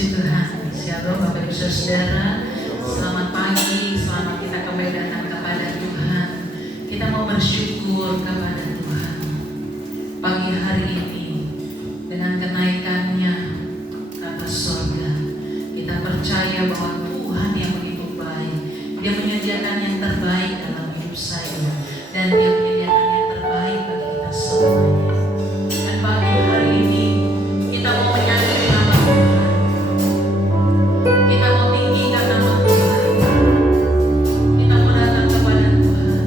Puji Tuhan, Shalom Bapak Ibu Saudara. Selamat pagi, selamat kita kembali datang kepada Tuhan. Kita mau bersyukur kepada Tuhan pagi hari ini dengan kenaikannya ke atas surga. Kita percaya bahwa Tuhan yang begitu baik, Dia menyediakan yang terbaik dalam hidup saya, dan Dia menyediakan yang terbaik bagi kita semuanya. Dan pagi hari ini kita mau menyanyi nama Tuhan. Kita mau tinggikan nama Tuhan. Kita mau datang kepada Tuhan.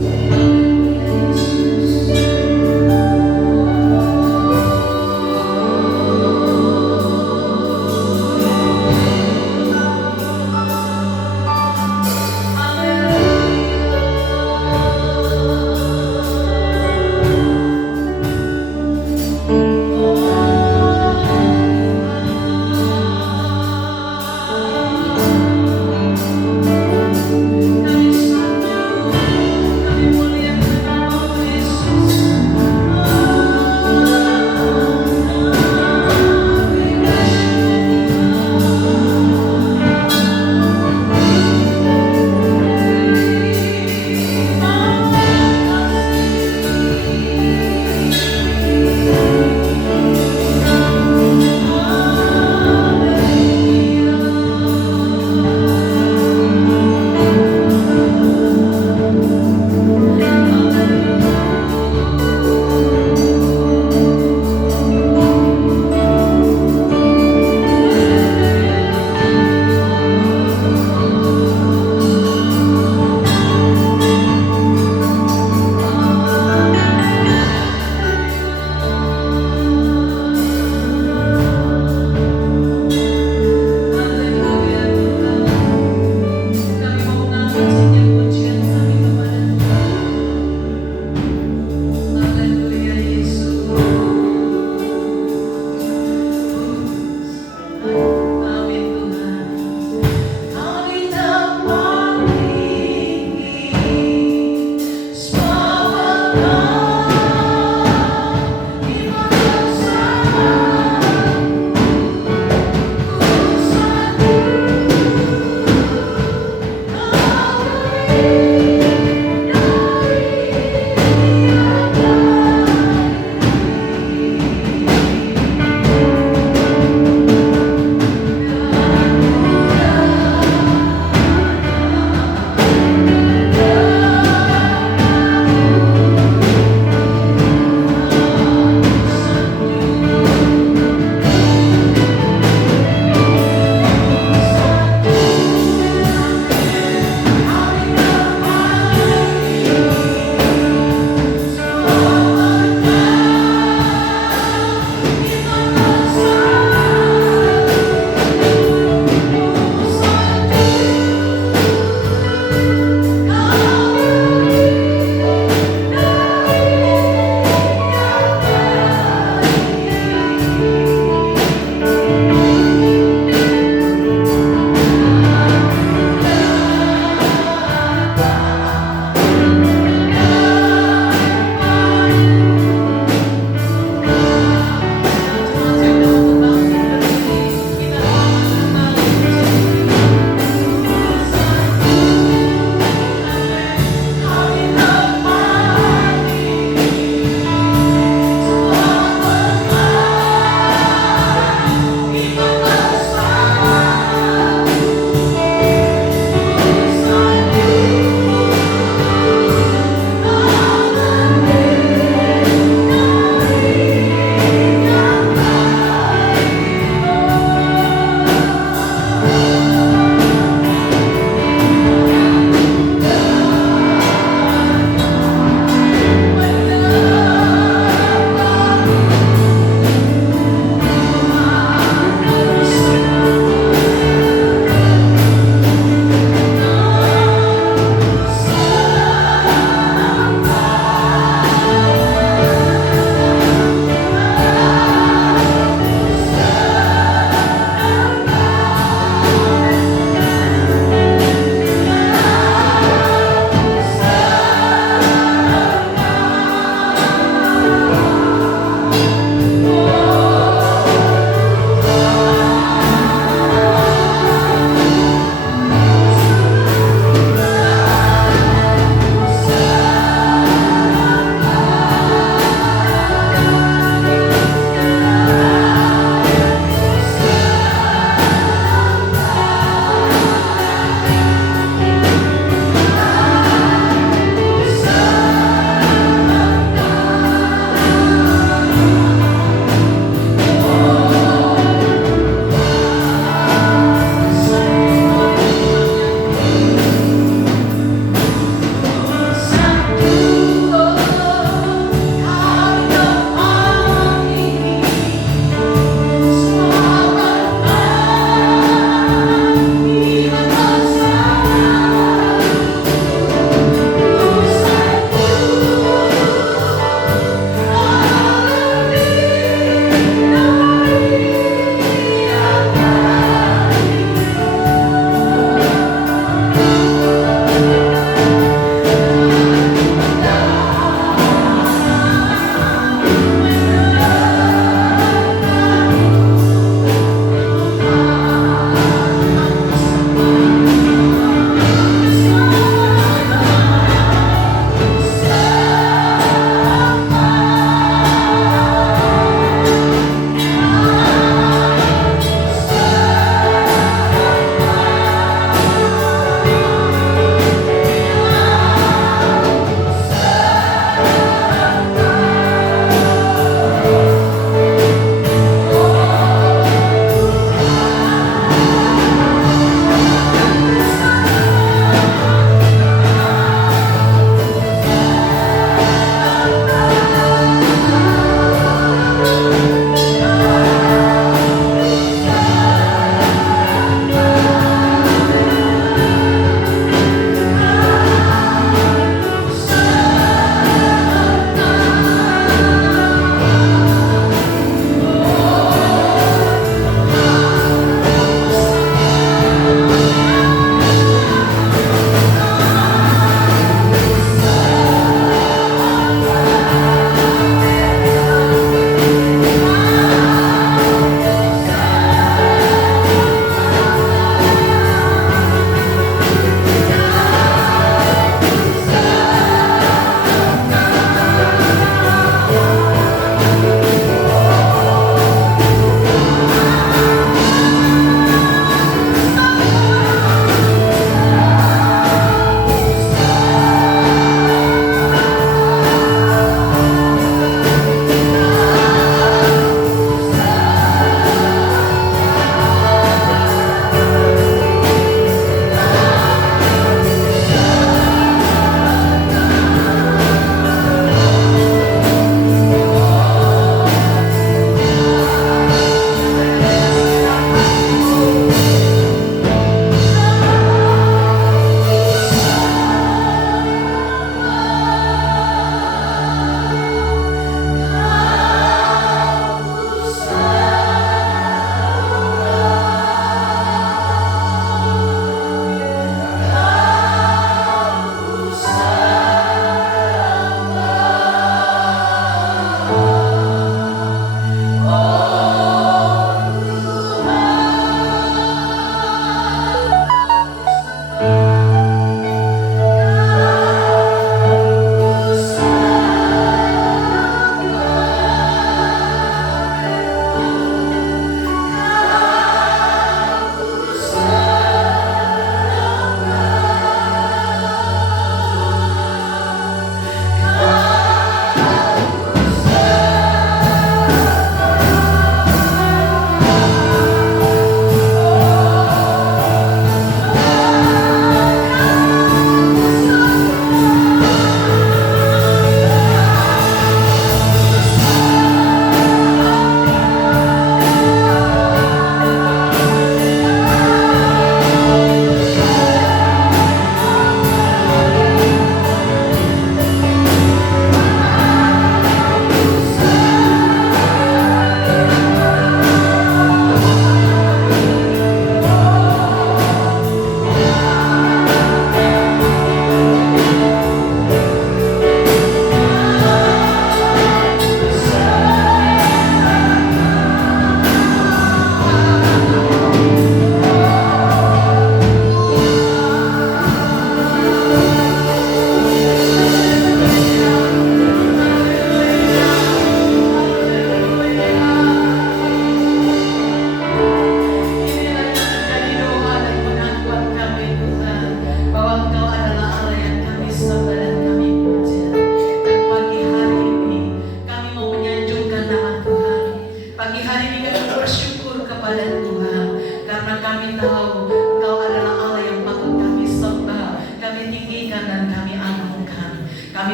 Haleluya Yesus.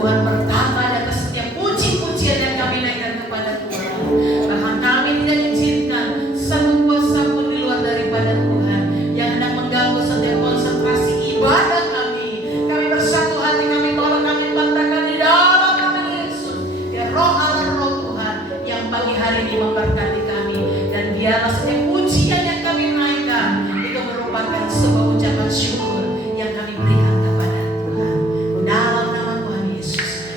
Tuhan bertambah di atas setiap puji-pujian yang kami naikkan kepada Tuhan. Bahkan kami tidak izinkan satu kuasa pun di luar daripada Tuhan yang hendak mengganggu setiap konsentrasi ibadah kami. Kami bersatu hati, kami tolak, kami bantahkan di dalam nama Yesus. Ya roh Allah, roh Tuhan yang pagi hari ini memberkati kami. Dan biarlah setiap pujian yang kami naikkan itu merupakan sebuah ucapan syukur yang kami berikan kepada Tuhan. Dalam nama Tuhan Yesus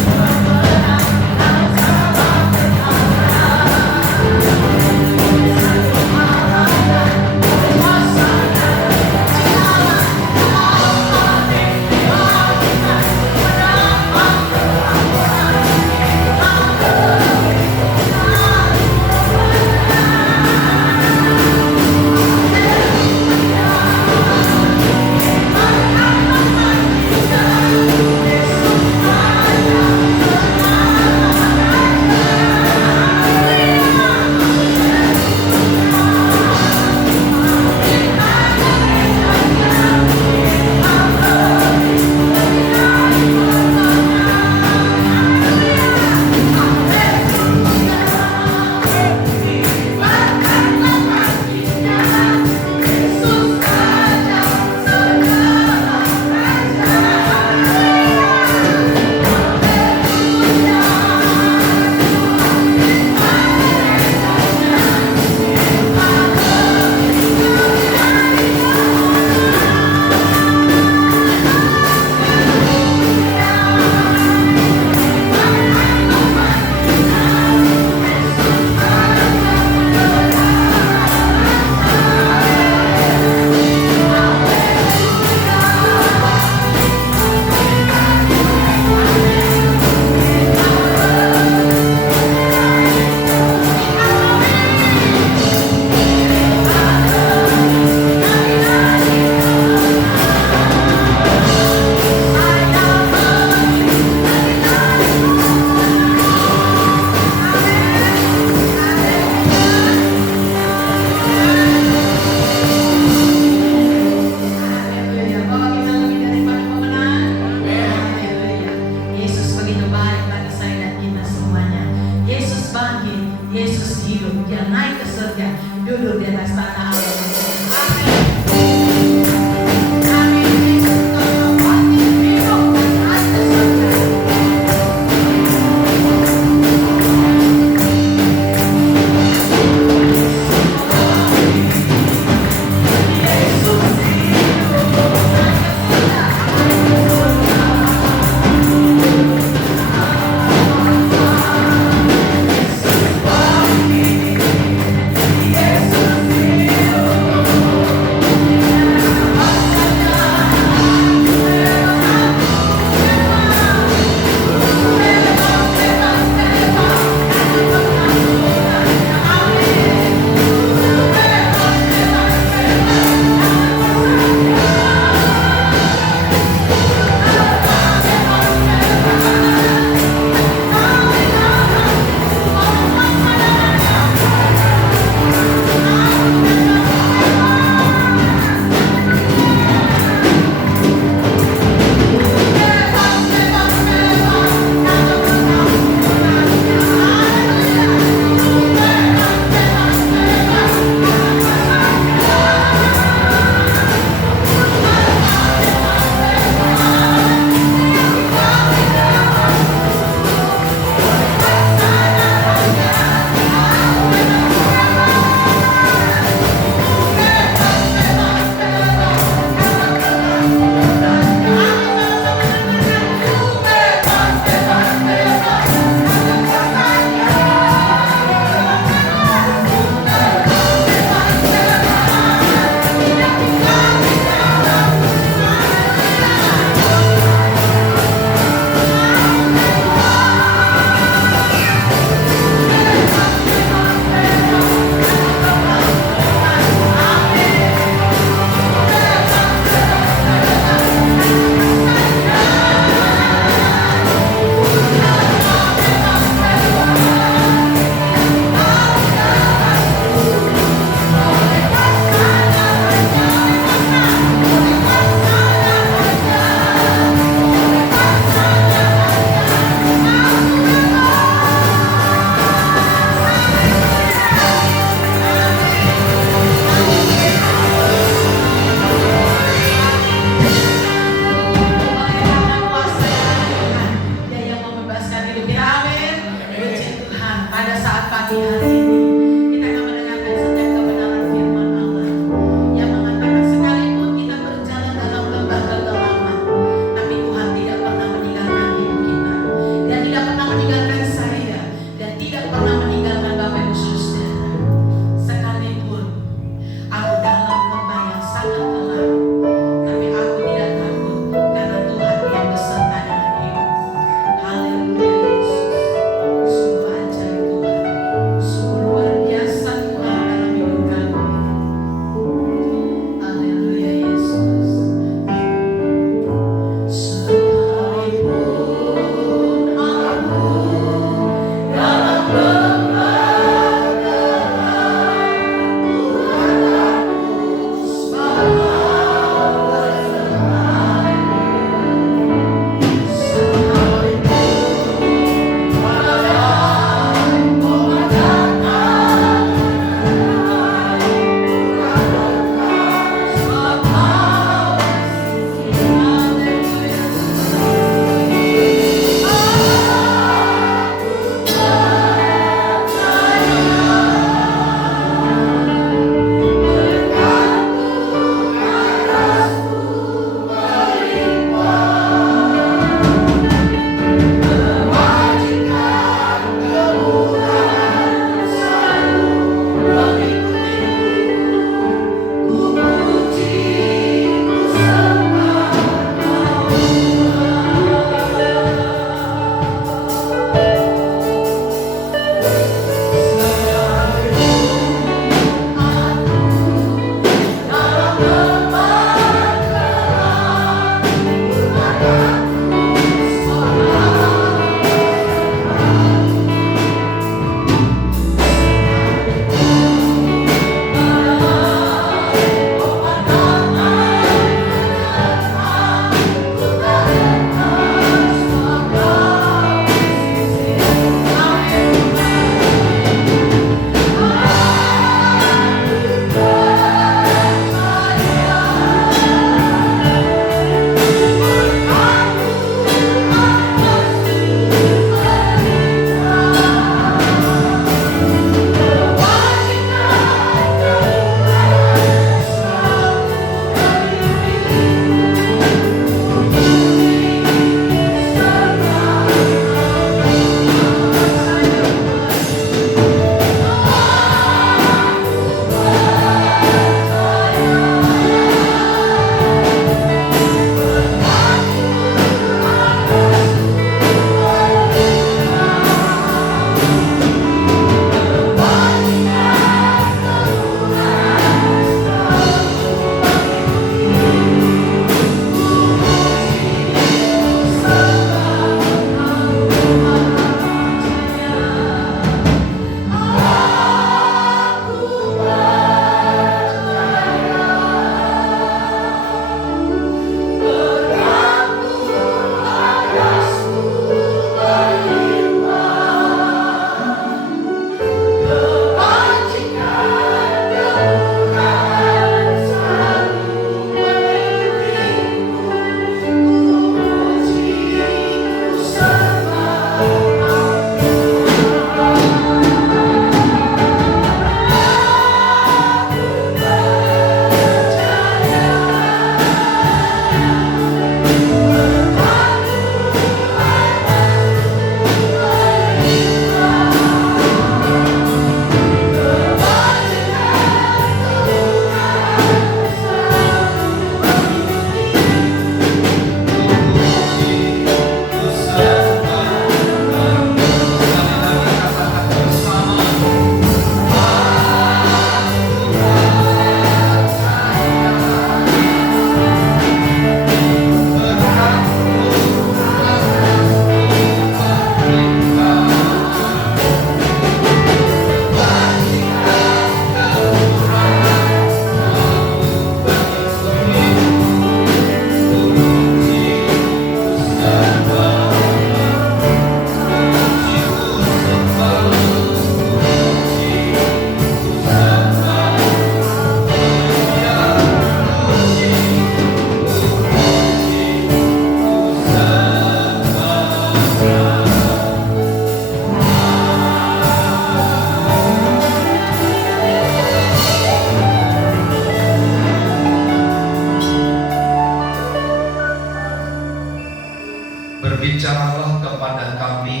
Berbicaralah kepada kami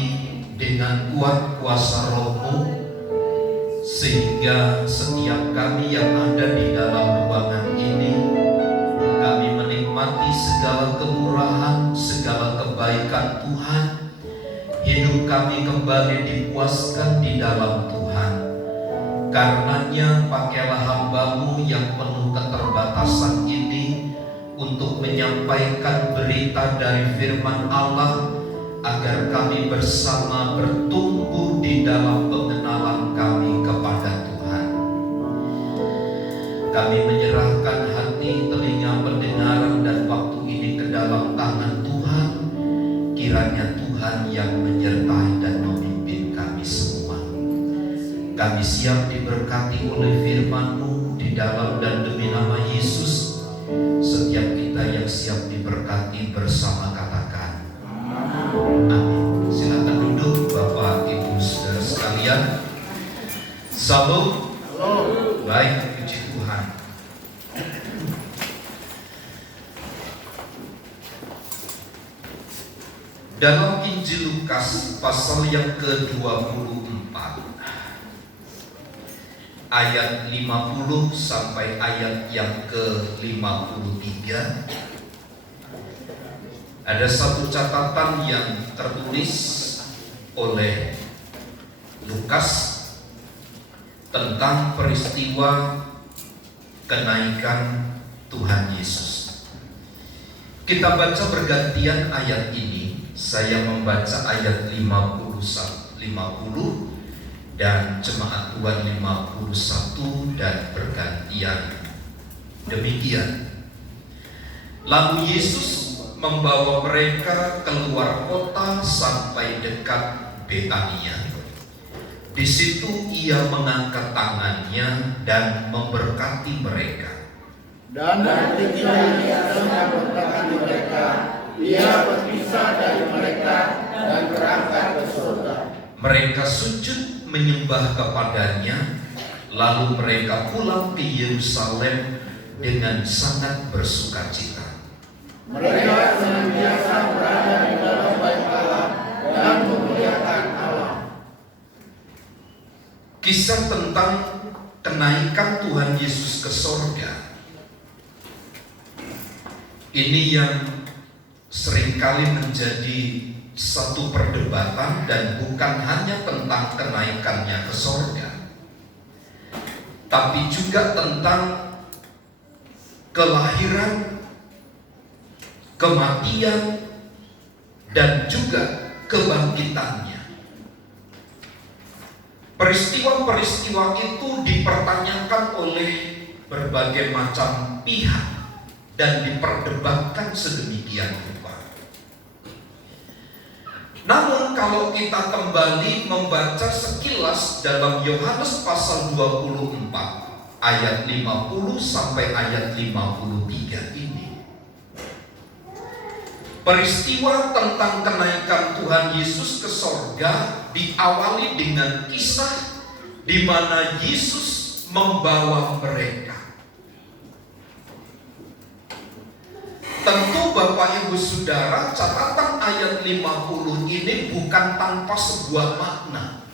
dengan kuat kuasa Roh-Mu, sehingga setiap kami yang ada di dalam ruangan ini, kami menikmati segala kemurahan, segala kebaikan Tuhan. Hidup kami kembali dipuaskan di dalam Tuhan. Karenanya pakailah hamba-Mu yang penuh keterbatasan ini untuk menyampaikan berita dari firman Allah, agar kami bersama bertumbuh di dalam pengenalan kami kepada Tuhan. Kami menyerahkan hati, telinga, pendengaran dan waktu ini ke dalam tangan Tuhan. Kiranya Tuhan yang menyertai dan memimpin kami semua. Kami siap diberkati oleh firman-Mu di dalam dan demi nama Yesus. Setiap kita yang siap diberkati bersama katakan amin. Silakan duduk Bapak Ibu Saudara sekalian. Salam. Baik, puji Tuhan. Dalam Injil Lukas pasal yang ke-24 ayat 50 sampai ayat yang ke-53, ada satu catatan yang tertulis oleh Lukas tentang peristiwa kenaikan Tuhan Yesus. Kita baca bergantian ayat ini. Saya membaca ayat 50 dan jemaat Tuhan 51 dan bergantian demikian. Lalu Yesus membawa mereka keluar kota sampai dekat Betania. Di situ ia mengangkat tangannya dan memberkati mereka. Dan ketika ia sedang memberkati mereka, ia berpisah dari mereka dan berangkat ke surga. Mereka sujud menyembah kepadanya, lalu mereka pulang ke Yerusalem dengan sangat bersukacita. Mereka senantiasa berada di dalam bait Allah dan memuliakan Allah. Kisah tentang kenaikan Tuhan Yesus ke sorga ini yang seringkali menjadi satu perdebatan, dan bukan hanya tentang kenaikannya ke sorga, tapi juga tentang kelahiran, kematian, dan juga kebangkitannya. Peristiwa-peristiwa itu dipertanyakan oleh berbagai macam pihak dan diperdebatkan sedemikian rupa. Namun kalau kita kembali membaca sekilas dalam Yohanes pasal 24 ayat 50 sampai ayat 53 ini, peristiwa tentang kenaikan Tuhan Yesus ke sorga diawali dengan kisah di mana Yesus membawa mereka. Tentu Bapak Ibu Saudara, catatan ayat 50 ini bukan tanpa sebuah makna,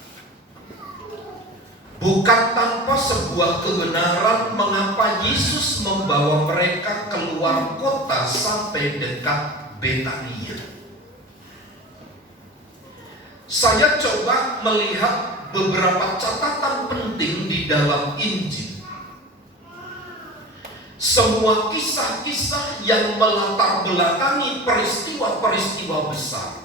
bukan tanpa sebuah kebenaran mengapa Yesus membawa mereka keluar kota sampai dekat Betania. Saya coba melihat beberapa catatan penting di dalam Injil. Semua kisah-kisah yang melatar belakangi peristiwa-peristiwa besar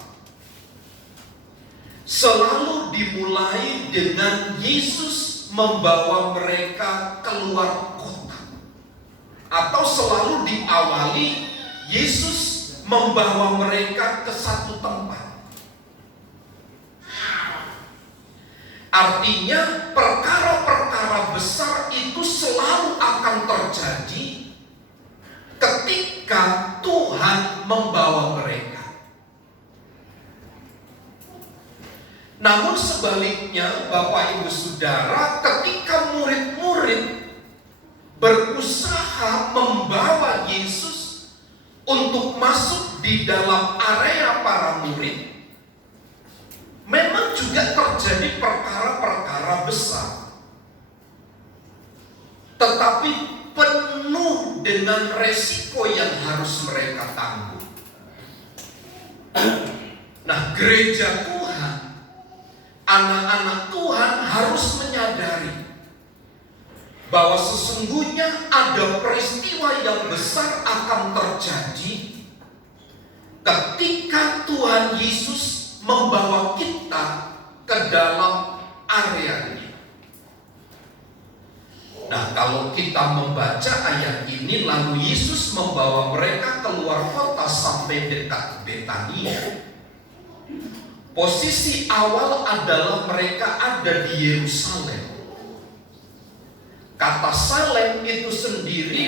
selalu dimulai dengan Yesus membawa mereka keluar kota, atau selalu diawali Yesus membawa mereka ke satu tempat. Artinya perkara-perkara besar itu selalu akan terjadi ketika Tuhan membawa mereka. Namun sebaliknya Bapak Ibu Saudara, ketika murid-murid berusaha membawa Yesus untuk masuk di dalam area para murid, memang juga terjadi perkara-perkara besar, tetapi penuh dengan resiko yang harus mereka tanggung. Nah, gereja Tuhan, anak-anak Tuhan harus menyadari bahwa sesungguhnya ada peristiwa yang besar akan terjadi ketika Tuhan Yesus membawa kita ke dalam area ini. Nah, kalau kita membaca ayat ini, lalu Yesus membawa mereka keluar kota sampai dekat Betania. Posisi awal adalah mereka ada di Yerusalem. Kata Salem itu sendiri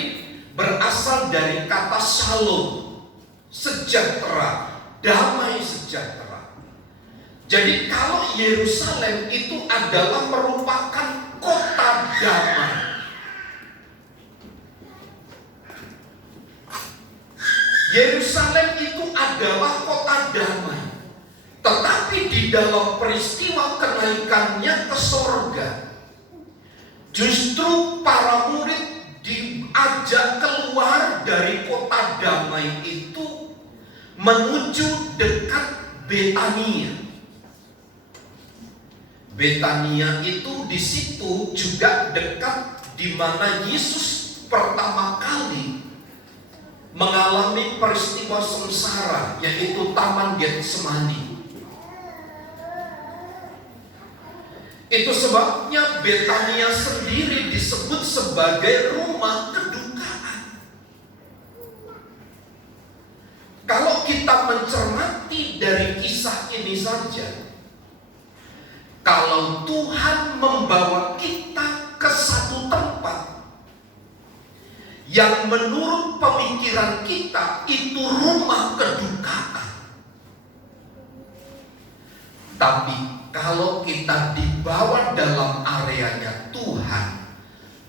berasal dari kata shalom, sejahtera, damai sejahtera. Jadi kalau Yerusalem itu adalah merupakan kota damai. Yerusalem itu adalah kota damai. Tetapi di dalam peristiwa kenaikannya ke sorga, justru para murid diajak keluar dari kota damai itu menuju dekat Betania. Betania itu di situ juga dekat di mana Yesus pertama kali mengalami peristiwa sengsara, yaitu Taman Getsemani. Itu sebabnya Betania sendiri disebut sebagai rumah kedukaan. Kalau kita mencermati dari kisah ini saja, kalau Tuhan membawa kita ke satu tempat yang menurut pemikiran kita itu rumah kedukaan, tapi kalau kita dibawa dalam areanya Tuhan,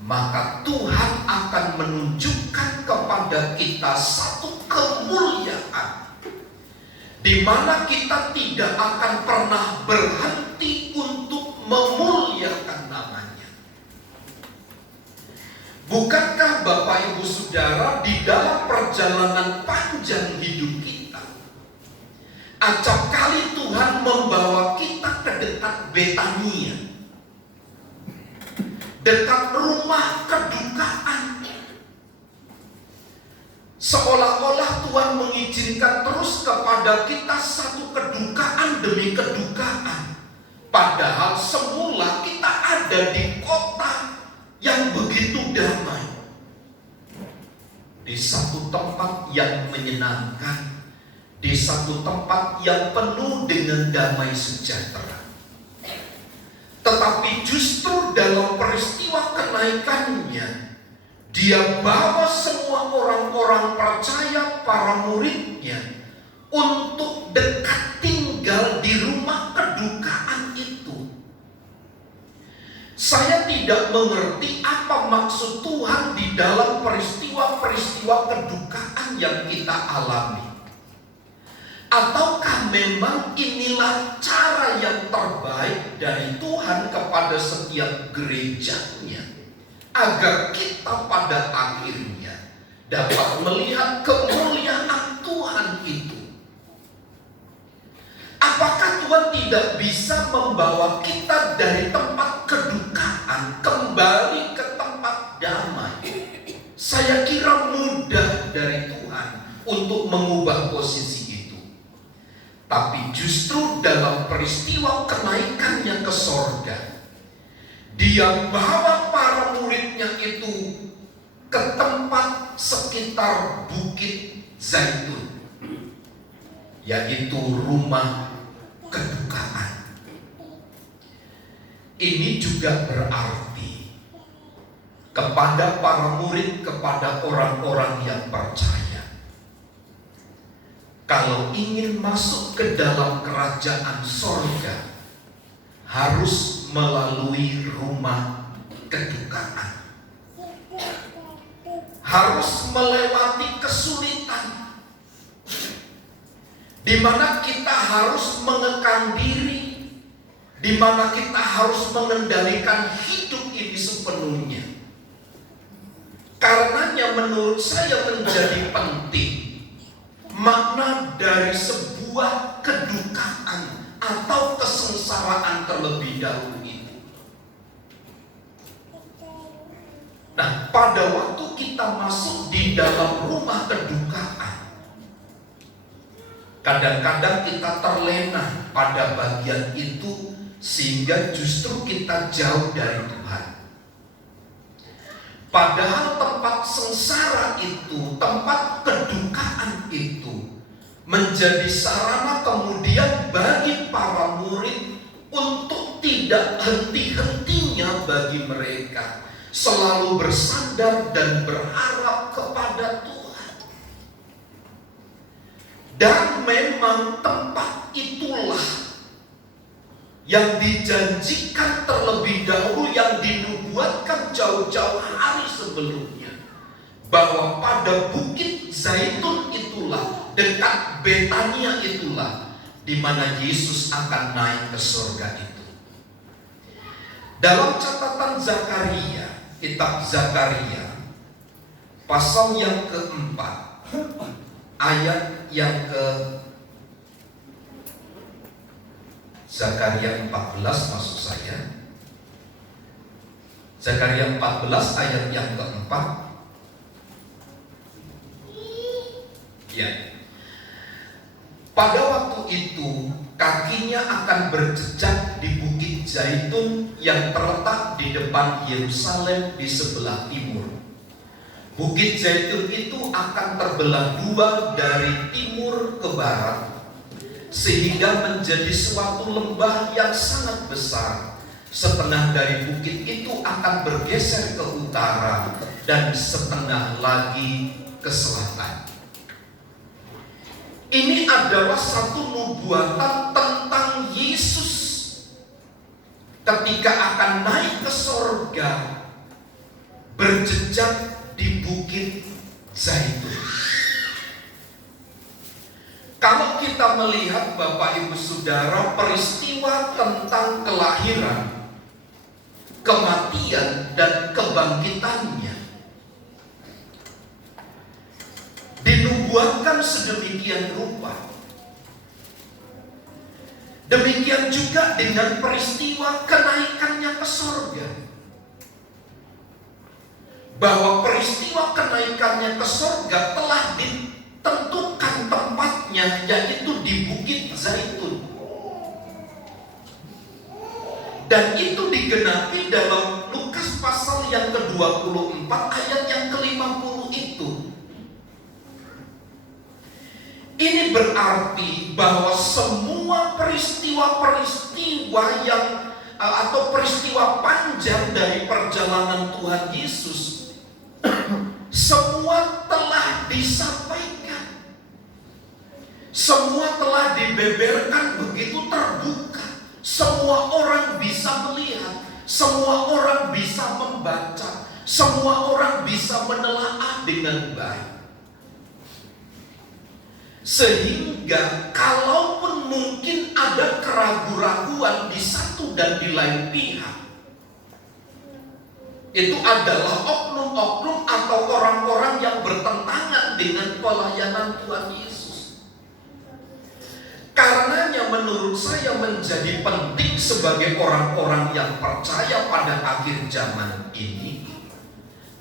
maka Tuhan akan menunjukkan kepada kita satu kemuliaan, di mana kita tidak akan pernah berhenti untuk memuliakan namanya. Bukankah Bapak Ibu Saudara, di dalam perjalanan panjang hidup kita, acap kali Tuhan membawa kita ke dekat Betania, dekat rumah kedukaan. Seolah-olah Tuhan mengizinkan terus kepada kita satu kedukaan demi kedukaan. Padahal semula kita ada di kota yang begitu damai, di satu tempat yang menyenangkan, di satu tempat yang penuh dengan damai sejahtera. Tetapi justru dalam peristiwa kenaikannya, Dia bawa semua orang-orang percaya, para muridnya, untuk dekat tinggal di rumah kedukaan itu. Saya tidak mengerti apa maksud Tuhan di dalam peristiwa-peristiwa kedukaan yang kita alami. Ataukah memang inilah cara yang terbaik dari Tuhan kepada setiap gerejanya, agar kita pada akhirnya dapat melihat kemuliaan Tuhan itu? Apakah Tuhan tidak bisa membawa kita dari tempat kedukaan kembali ke tempat damai? Saya kira mudah dari Tuhan untuk mengubah posisi. Tapi justru dalam peristiwa kenaikannya ke sorga, Dia bawa para muridnya itu ke tempat sekitar Bukit Zaitun, yaitu rumah kedukaan. Ini juga berarti kepada para murid, kepada orang-orang yang percaya, kalau ingin masuk ke dalam kerajaan sorga, harus melalui rumah kedukaan, harus melewati kesulitan, di mana kita harus mengekang diri, di mana kita harus mengendalikan hidup ini sepenuhnya. Karenanya menurut saya menjadi penting makna dari sebuah kedukaan atau kesengsaraan terlebih dahulu itu. Nah, pada waktu kita masuk di dalam rumah kedukaan, kadang-kadang kita terlena pada bagian itu sehingga justru kita jauh dari Tuhan. Padahal tempat sengsara itu, tempat kedukaan itu menjadi sarana kemudian bagi para murid untuk tidak henti-hentinya bagi mereka selalu bersandar dan berharap kepada Tuhan. Dan memang tempat itulah yang dijanjikan terlebih dahulu, yang dinubuatkan jauh-jauh hari sebelumnya, bahwa pada Bukit Zaitun itulah, dekat Betania itulah, di mana Yesus akan naik ke surga itu. Dalam catatan Zakaria, kitab Zakaria, pasal yang keempat, ayat yang ke Zakaria 14 maksud saya. Zakaria 14 ayat yang keempat. Ya. Pada waktu itu kakinya akan berjejak di Bukit Zaitun yang terletak di depan Yerusalem di sebelah timur. Bukit Zaitun itu akan terbelah dua dari timur ke barat, sehingga menjadi suatu lembah yang sangat besar. Setengah dari bukit itu akan bergeser ke utara dan setengah lagi ke selatan. Ini adalah satu nubuatan tentang Yesus ketika akan naik ke sorga, berjejak di Bukit Zaitun. Kalau kita melihat Bapak Ibu Saudara peristiwa tentang kelahiran, kematian, dan kebangkitannya dinubuatkan sedemikian rupa. Demikian juga dengan peristiwa kenaikannya ke surga, bahwa peristiwa kenaikannya ke surga telah ditentukan tempatnya, yaitu di Bukit Zaitun. Dan itu digenapi dalam Lukas pasal yang ke-24 ayat yang ke-50 itu. Ini berarti bahwa semua peristiwa-peristiwa yang atau peristiwa panjang dari perjalanan Tuhan Yesus semua telah disampaikan. Semua telah dibeberkan begitu terbuka. Semua orang bisa melihat, semua orang bisa membaca, semua orang bisa menelaah dengan baik. Sehingga kalaupun mungkin ada keraguan-raguan di satu dan di lain pihak, itu adalah oknum-oknum atau orang-orang yang bertentangan dengan pelayanan Tuhan Yesus. Karenanya menurut saya menjadi penting sebagai orang-orang yang percaya pada akhir zaman ini,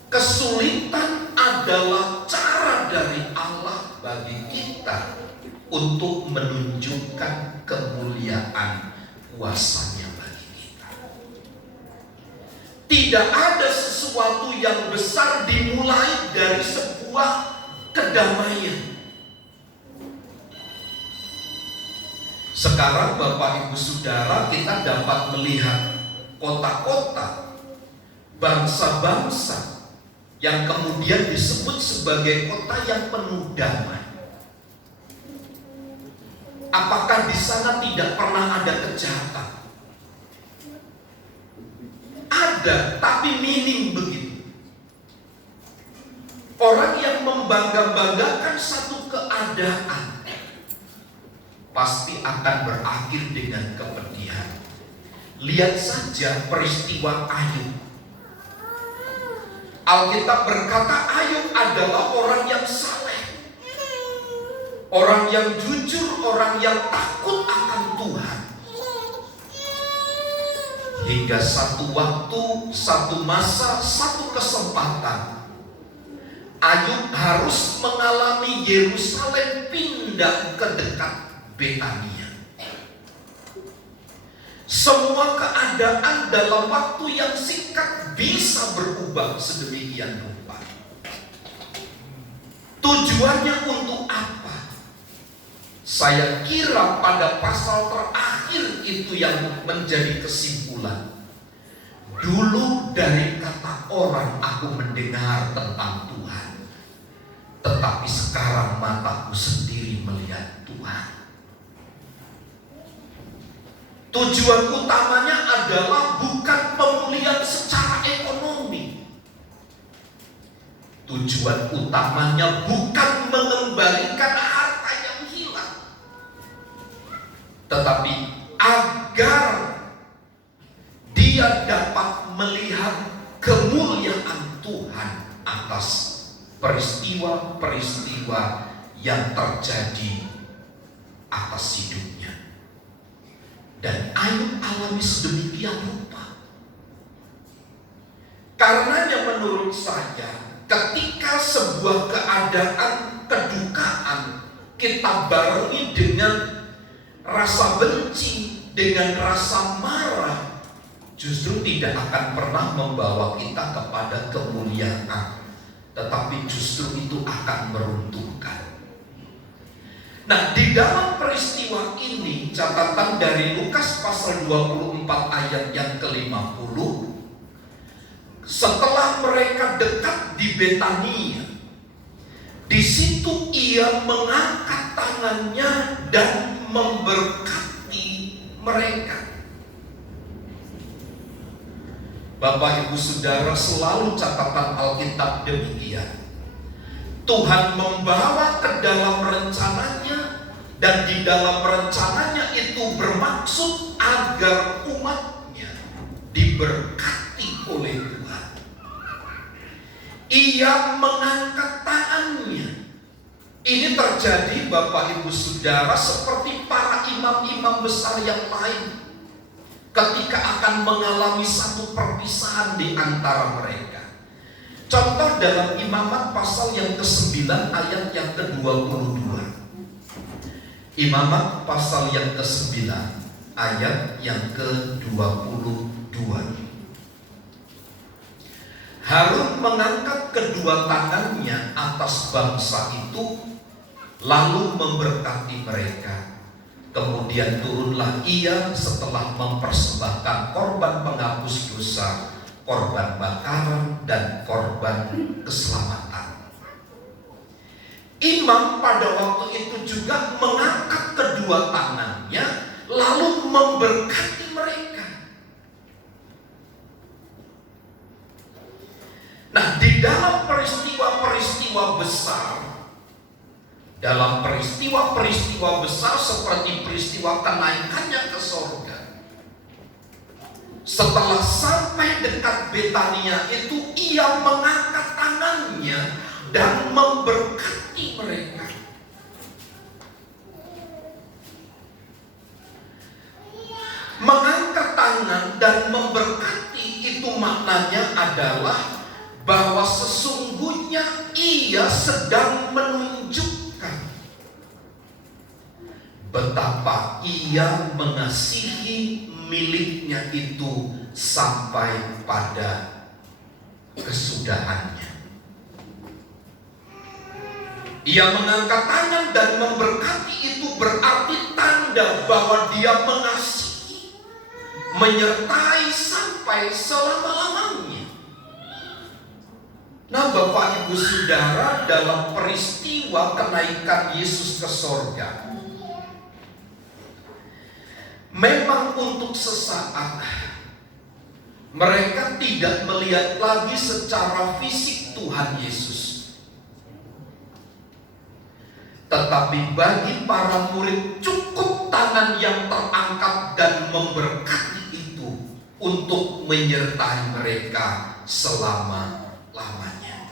kesulitan adalah cara dari Allah bagi kita untuk menunjukkan kemuliaan kuasa-Nya bagi kita. Tidak ada sesuatu yang besar dimulai dari sebuah kedamaian. Sekarang Bapak Ibu Saudara, kita dapat melihat kota-kota, bangsa-bangsa yang kemudian disebut sebagai kota yang penuh damai. Apakah di sana tidak pernah ada kejahatan? Ada, tapi minim begitu. Orang yang membangga-banggakan satu keadaan pasti akan berakhir dengan kepedihan. Lihat saja peristiwa Ayub. Alkitab berkata Ayub adalah orang yang saleh, orang yang jujur, orang yang takut akan Tuhan. Hingga satu waktu, satu masa, satu kesempatan, Ayub harus mengalami Yerusalem pindah ke dekat Betania. Semua keadaan dalam waktu yang singkat bisa berubah sedemikian rupa. Tujuannya untuk apa? Saya kira pada pasal terakhir itu yang menjadi kesimpulan. Dulu dari kata orang aku mendengar tentang Tuhan, tetapi sekarang mataku sendiri melihat Tuhan. Tujuan utamanya adalah bukan pemulihan secara ekonomi. Tujuan utamanya bukan mengembalikan harta yang hilang, tetapi agar dia dapat melihat kemuliaan Tuhan atas peristiwa-peristiwa yang terjadi atas hidupnya. Dan Ayub alami sedemikian rupa. Karenanya menurut saya, ketika sebuah keadaan kedukaan kita barengi dengan rasa benci, dengan rasa marah, justru tidak akan pernah membawa kita kepada kemuliaan, tetapi justru itu akan meruntuhkan. Nah, di dalam peristiwa ini, catatan dari Lukas pasal 24 ayat yang ke-50, setelah mereka dekat di Betania, di situ ia mengangkat tangannya dan memberkati mereka. Bapak Ibu Saudara, selalu catatan Alkitab demikian. Tuhan membawa ke dalam rencananya, dan di dalam rencananya itu bermaksud agar umatnya diberkati oleh Tuhan. Ia mengangkat tangannya. Ini terjadi Bapak Ibu Saudara seperti para imam-imam besar yang lain ketika akan mengalami satu perpisahan di antara mereka. Contoh dalam Imamat pasal yang ke-9 ayat yang ke-22. Imamat pasal yang ke-9 ayat yang ke-22. Harun mengangkat kedua tangannya atas bangsa itu, lalu memberkati mereka. Kemudian turunlah ia setelah mempersembahkan korban penghapus dosa, korban bakaran, dan korban keselamatan. Imam pada waktu itu juga mengangkat kedua tangannya lalu memberkati mereka. Nah, di dalam peristiwa-peristiwa besar, dalam peristiwa-peristiwa besar seperti peristiwa kenaikannya ke sorga, setelah sampai dekat Betania itu, ia mengangkat tangannya dan memberkati mereka. Mengangkat tangan dan memberkati itu maknanya adalah bahwa sesungguhnya ia sedang menunjukkan betapa ia mengasihi miliknya itu sampai pada kesudahannya. Ia mengangkat tangan dan memberkati itu berarti tanda bahwa dia mengasihi, menyertai sampai selama-lamanya. Nah, Bapak Ibu Saudara, dalam peristiwa kenaikan Yesus ke sorga, memang untuk sesaat mereka tidak melihat lagi secara fisik Tuhan Yesus, tetapi bagi para murid cukup tangan yang terangkat dan memberkati itu untuk menyertai mereka selama-lamanya.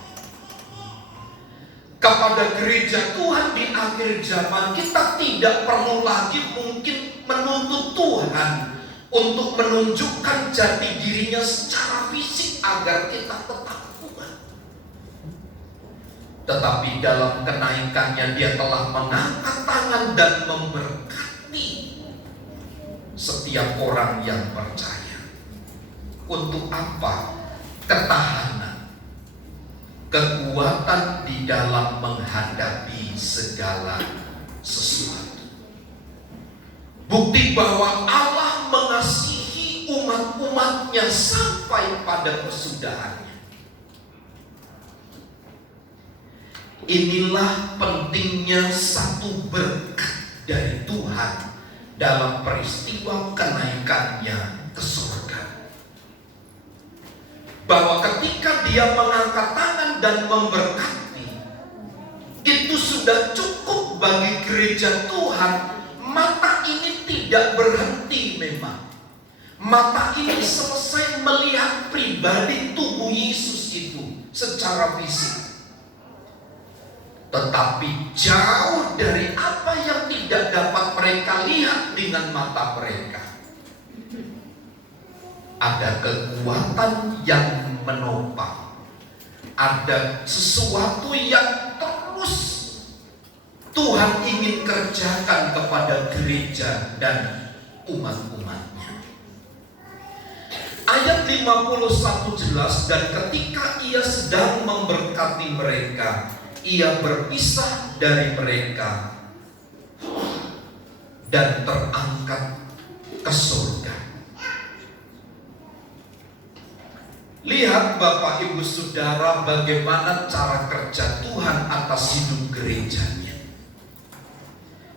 Kepada gereja Tuhan di akhir zaman, kita tidak perlu lagi mungkin menuntut Tuhan untuk menunjukkan jati dirinya secara fisik agar kita tetap kuat. Tetapi dalam kenaikannya Dia telah mengangkat tangan dan memberkati setiap orang yang percaya. Untuk apa? Ketahanan, kekuatan di dalam menghadapi segala sesuatu. Bukti bahwa Allah mengasihi umat-umatnya sampai pada kesudahannya. Inilah pentingnya satu berkat dari Tuhan dalam peristiwa kenaikannya ke surga. Bahwa ketika Dia mengangkat tangan dan memberkati, itu sudah cukup bagi gereja Tuhan. Mata ini tidak berhenti memang. Mata ini selesai melihat pribadi tubuh Yesus itu secara fisik. Tetapi jauh dari apa yang tidak dapat mereka lihat dengan mata mereka, ada kekuatan yang menopang, ada sesuatu yang terus Tuhan ingin kerjakan kepada gereja dan umat-umatnya. Ayat 51 jelas, dan ketika Ia sedang memberkati mereka, Ia berpisah dari mereka dan terangkat ke surga. Lihat Bapak Ibu Saudara bagaimana cara kerja Tuhan atas hidup gerejanya.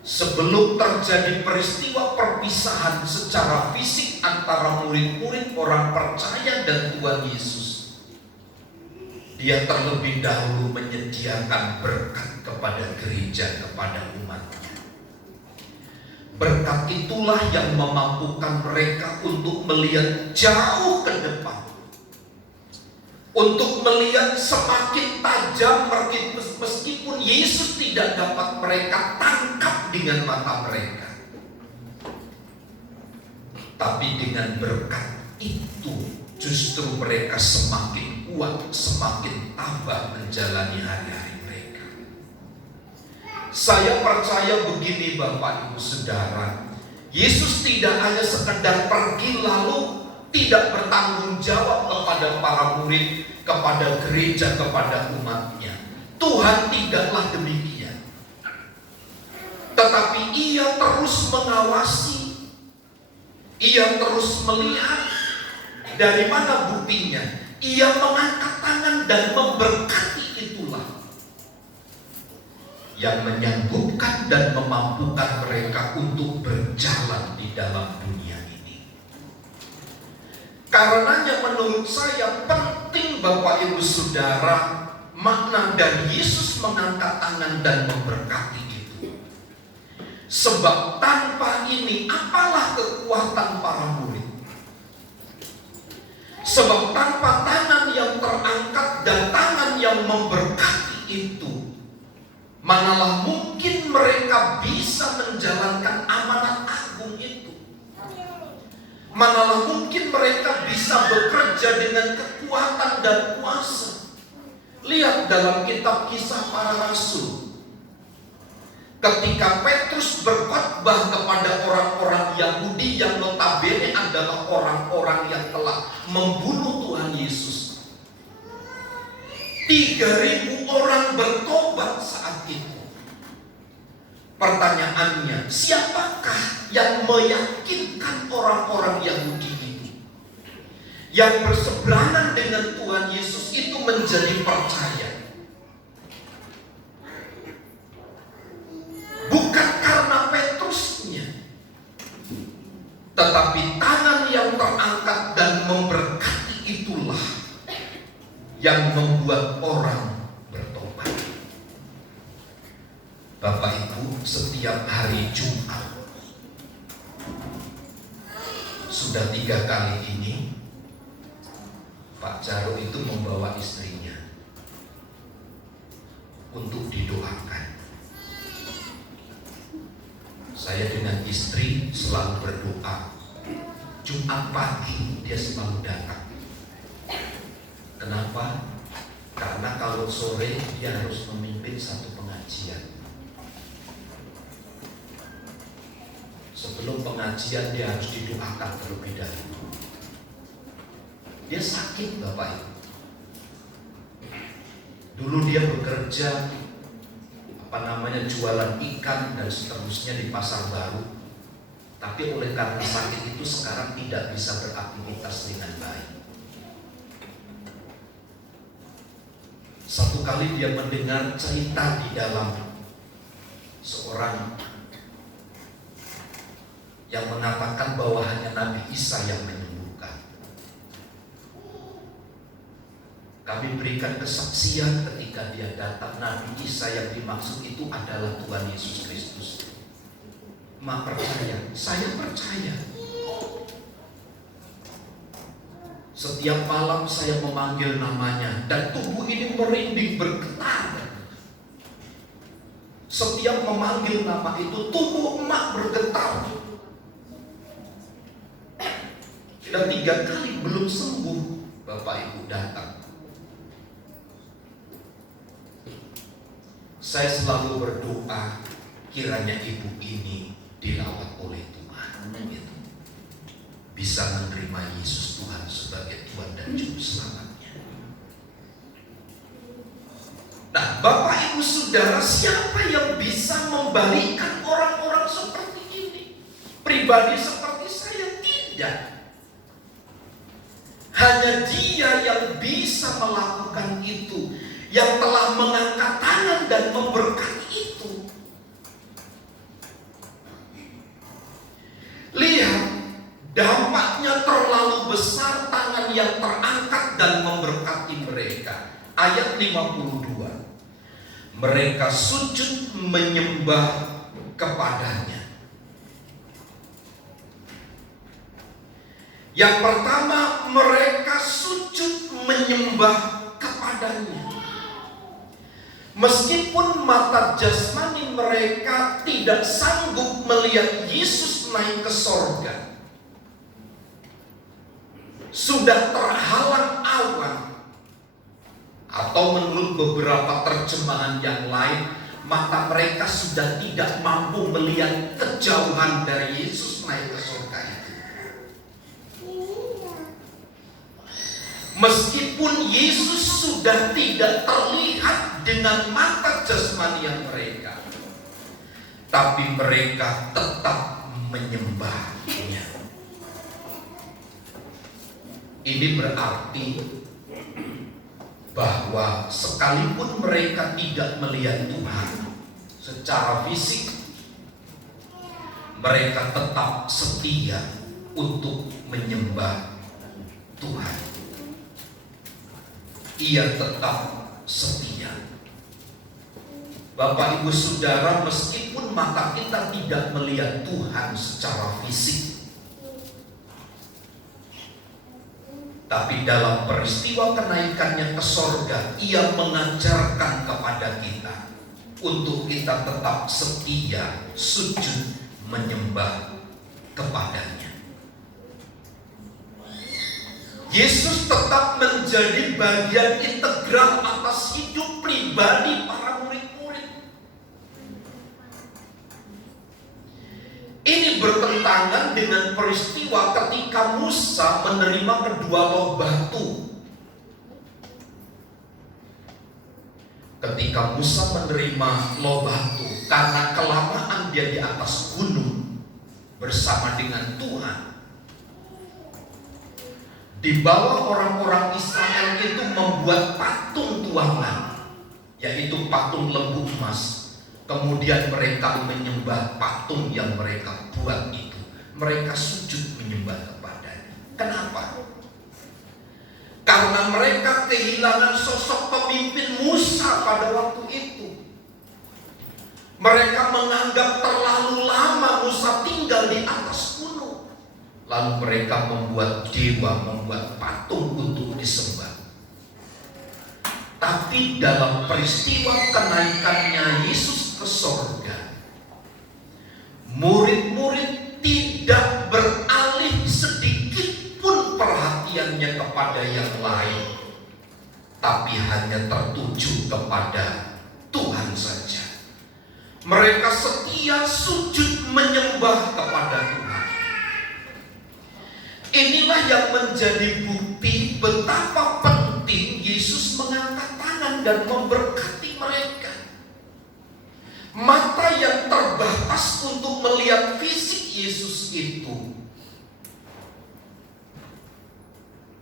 Sebelum terjadi peristiwa perpisahan secara fisik antara murid-murid orang percaya dan Tuhan Yesus, Dia terlebih dahulu menyediakan berkat kepada gereja, kepada umatnya. Berkat itulah yang memampukan mereka untuk melihat jauh ke depan, untuk melihat semakin tajam meskipun Yesus tidak dapat mereka tangkap dengan mata mereka. Tapi dengan berkat itu justru mereka semakin kuat, semakin tambah menjalani hari-hari mereka. Saya percaya begini Bapak Ibu Saudara, Yesus tidak hanya sekedar pergi lalu tidak bertanggung jawab kepada para murid, kepada gereja, kepada umatnya. Tuhan tidaklah demikian. Tetapi Ia terus mengawasi, Ia terus melihat. Dari mana buktinya? Ia mengangkat tangan dan memberkati, itulah yang menyanggup dan memampukan mereka untuk berjalan di dalam dunia ini. Karenanya menurut saya penting Bapak Ibu Saudara makna dari Yesus mengangkat tangan dan memberkati itu. Sebab tanpa ini apalah kekuatan para murid? Sebab tanpa tangan yang terangkat dan tangan yang memberkati itu, manalah mungkin mereka bisa menjalankan amanat agung itu. Manalah mungkin mereka bisa bekerja dengan kekuatan dan kuasa. Lihat dalam kitab Kisah Para Rasul, ketika Petrus berkhotbah kepada orang-orang Yahudi yang notabene adalah orang-orang yang telah membunuh Tuhan Yesus, 3.000 orang bertobat saat itu. Pertanyaannya, siapakah yang meyakinkan orang-orang Yahudi ini yang berseberangan dengan Tuhan Yesus itu menjadi percaya? Bukan karena Petrusnya, tetapi tangan yang terangkat dan memberkati itulah yang membuat orang bertobat. Bapak Ibu, setiap hari Jumat sudah 3 kali ini Pak Jarod itu membawa istrinya untuk didoakan. Saya dengan istri selalu berdoa. Jumat pagi dia selalu datang. Kenapa? Karena kalau sore dia harus memimpin satu pengajian. Sebelum pengajian dia harus didoakan terlebih dahulu. Dia sakit Bapak Ibu. Dulu dia bekerja jualan ikan dan seterusnya di pasar baru. Tapi oleh karena sakit itu sekarang tidak bisa beraktivitas dengan baik. Satu kali dia mendengar cerita di dalam seorang yang mengatakan bahwa hanya Nabi Isa yang menyembuhkan. Kami berikan kesaksian ketika dia datang. Nabi Isa yang dimaksud itu adalah Tuhan Yesus Kristus. Mak percaya, saya percaya. Setiap malam saya memanggil namanya dan tubuh ini merinding bergetar. Setiap memanggil nama itu tubuh emak bergetar. Dan 3 kali belum sembuh, Bapak Ibu datang. Saya selalu berdoa kiranya ibu ini dirawat oleh Tuhan, gitu. Bisa menerima Yesus Tuhan sebagai Tuhan dan Juru Selamatnya. Nah, Bapak Ibu Saudara, siapa yang bisa membalikan orang-orang seperti ini? Pribadi seperti saya tidak. Hanya Dia yang bisa melakukan itu, yang telah mengangkat tangan dan memberkati itu. Lihat, dampaknya terlalu besar tangan yang terangkat dan memberkati mereka. Ayat 52. Mereka sujud menyembah kepadanya. Yang pertama, mereka sujud menyembah kepadanya. Meskipun mata jasmani mereka tidak sanggup melihat Yesus naik ke sorga, sudah terhalang awan, atau menurut beberapa terjemahan yang lain, mata mereka sudah tidak mampu melihat kejauhan dari Yesus naik ke sorga itu. Meskipun Yesus sudah tidak terlihat dengan mata jasmani mereka, tapi mereka tetap menyembahnya. Ini berarti bahwa sekalipun mereka tidak melihat Tuhan secara fisik, mereka tetap setia untuk menyembah Tuhan. Ia tetap setia. Bapak Ibu Saudara, meskipun mata kita tidak melihat Tuhan secara fisik, tapi dalam peristiwa kenaikannya ke sorga, Ia mengajarkan kepada kita untuk kita tetap setia, sujud menyembah kepadanya. Yesus tetap menjadi bagian integral atas hidup pribadi para murid-murid. Ini bertentangan dengan peristiwa ketika Musa menerima kedua loh batu. Ketika Musa menerima loh batu, karena kelamaan dia di atas gunung bersama dengan Tuhan, di bawah orang-orang Israel itu membuat patung tuangan, yaitu patung lembu emas. Kemudian mereka menyembah patung yang mereka buat itu. Mereka sujud menyembah kepadanya. Kenapa? Karena mereka kehilangan sosok pemimpin Musa pada waktu itu. Mereka menganggap terlalu lama Musa tinggal di atas gunung. Lalu mereka membuat dewa, membuat patung untuk disembah. Tapi dalam peristiwa kenaikannya Yesus ke sorga, murid-murid tidak beralih sedikit pun perhatiannya kepada yang lain, tapi hanya tertuju kepada Tuhan saja. Mereka setia sujud menyembah kepada Tuhan. Inilah yang menjadi bukti betapa penting Yesus mengangkat tangan dan memberkati mereka. Mata yang terbatas untuk melihat fisik Yesus itu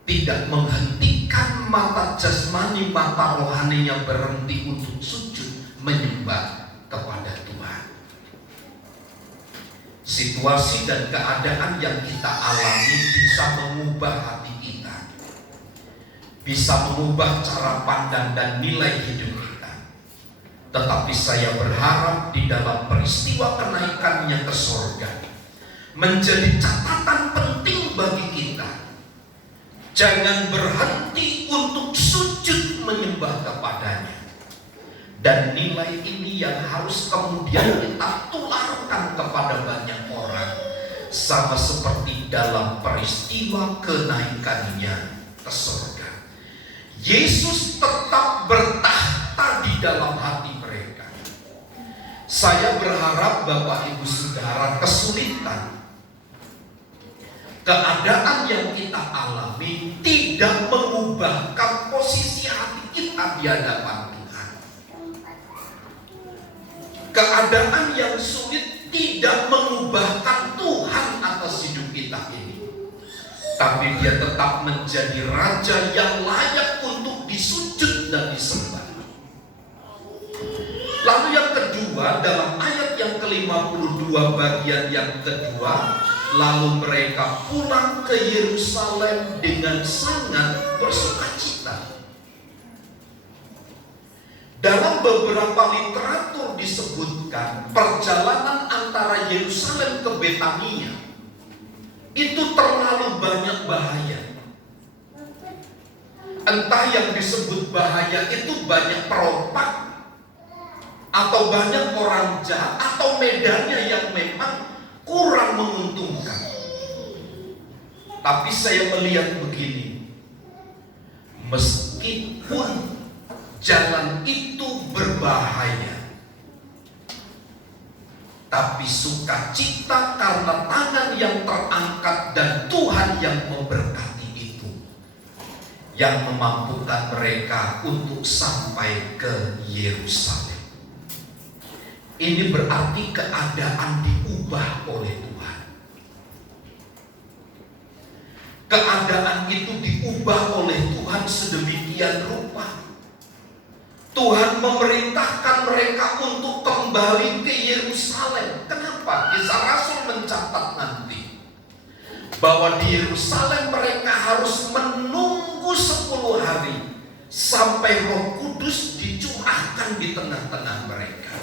tidak menghentikan mata jasmani, mata rohaninya berhenti untuk sujud menyembah kepada Tuhan. Situasi dan keadaan yang kita alami bisa mengubah hati kita, bisa mengubah cara pandang dan nilai hidup kita. Tetapi saya berharap di dalam peristiwa kenaikannya ke surga menjadi catatan penting bagi kita. Jangan berhenti untuk sujud menyembah kepadanya. Dan nilai ini yang harus kemudian kita tularkan kepada banyak orang, sama seperti dalam peristiwa kenaikannya ke surga. Yesus tetap bertahta di dalam hati mereka. Saya berharap Bapak Ibu Saudara, kesulitan, keadaan yang kita alami tidak mengubahkan posisi hati kita di hadapan Tuhan. Keadaan yang sulit tidak mengubahkan Tuhan atas hidup kita ini, tapi Dia tetap menjadi Raja yang layak untuk disujud dan disembah. Lalu yang kedua, dalam ayat yang ke-52 bagian yang kedua, lalu mereka pulang ke Yerusalem dengan sangat bersukacita. Dalam beberapa literatur disebutkan perjalanan antara Yerusalem ke Betania itu terlalu banyak bahaya. Entah yang disebut bahaya itu banyak perompak, atau banyak orang jahat, atau medannya yang memang kurang menguntungkan. Tapi saya melihat begini, meskipun jalan itu berbahaya, tapi sukacita karena tangan yang terangkat dan Tuhan yang memberkati itu yang memampukan mereka untuk sampai ke Yerusalem. Ini berarti keadaan diubah oleh Tuhan. Keadaan itu diubah oleh Tuhan sedemikian rupa. Tuhan memerintahkan mereka untuk kembali ke Yerusalem. Kenapa? Kisah Rasul mencatat nanti bahwa di Yerusalem mereka harus menunggu 10 hari sampai Roh Kudus dicurahkan di tengah-tengah mereka.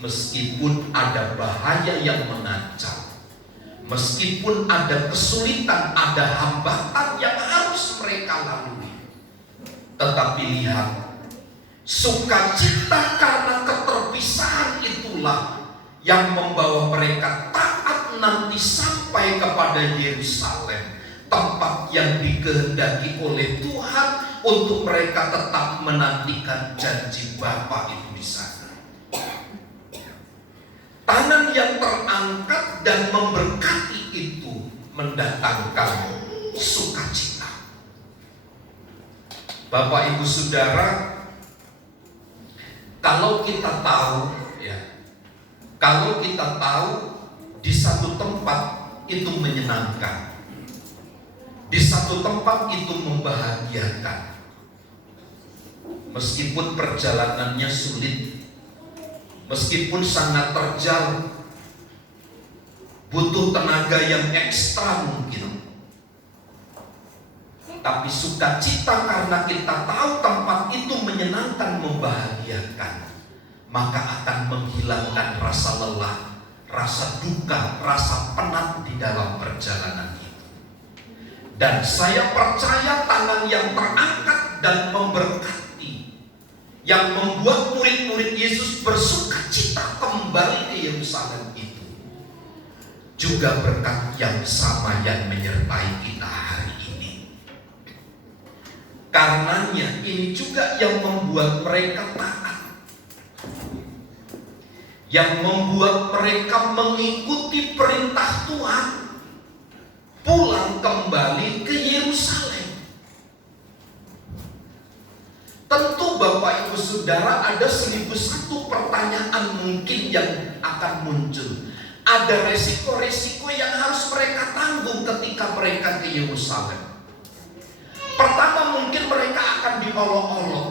Meskipun ada bahaya yang mengancam, meskipun ada kesulitan, ada hambatan yang harus mereka lalui, tetapi lihat, sukacita karena keterpisahan itulah yang membawa mereka taat nanti sampai kepada Yerusalem, tempat yang dikehendaki oleh Tuhan untuk mereka tetap menantikan janji Bapa itu di sana. Tangan yang terangkat dan memberkati itu mendatangkan sukacita. Bapak Ibu Saudara, kalau kita tahu di satu tempat itu menyenangkan, di satu tempat itu membahagiakan, meskipun perjalanannya sulit, meskipun sangat terjal, butuh tenaga yang ekstra mungkin, tapi sukacita karena kita tahu tempat itu menyenangkan, membahagiakan, maka akan menghilangkan rasa lelah, rasa duka, rasa penat di dalam perjalanan itu. Dan saya percaya tangan yang terangkat dan memberkati, yang membuat murid-murid Yesus bersukacita kembali ke Yerusalem itu, juga berkat yang sama yang menyertai kita hari ini. Karenanya ini juga yang membuat mereka taat, yang membuat mereka mengikuti perintah Tuhan, pulang kembali ke Yerusalem. Tentu Bapak Ibu Saudara, ada 1001 pertanyaan mungkin yang akan muncul. Ada resiko-resiko yang harus mereka tanggung ketika mereka ke Yerusalem. Pertama, mungkin mereka akan diolok-olok.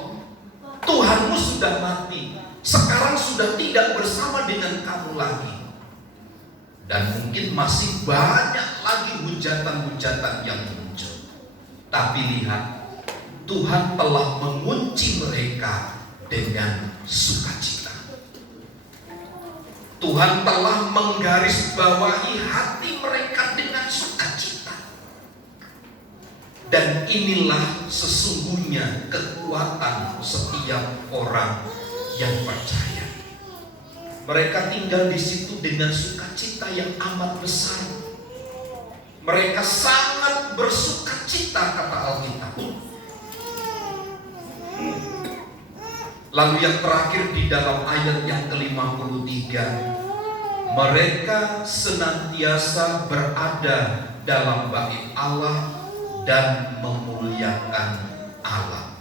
Tuhanmu sudah mati, sekarang sudah tidak bersama dengan kamu lagi. Dan mungkin masih banyak lagi hujatan-hujatan yang muncul. Tapi lihat, Tuhan telah mengunci mereka dengan sukacita. Tuhan telah menggarisbawahi hati mereka dengan sukacita. Dan inilah sesungguhnya kekuatan setiap orang yang percaya. Mereka tinggal di situ dengan sukacita yang amat besar. Mereka sangat bersukacita, kata Alkitab. Lalu yang terakhir di dalam ayat yang ke-53, mereka senantiasa berada dalam bait Allah dan memuliakan Allah.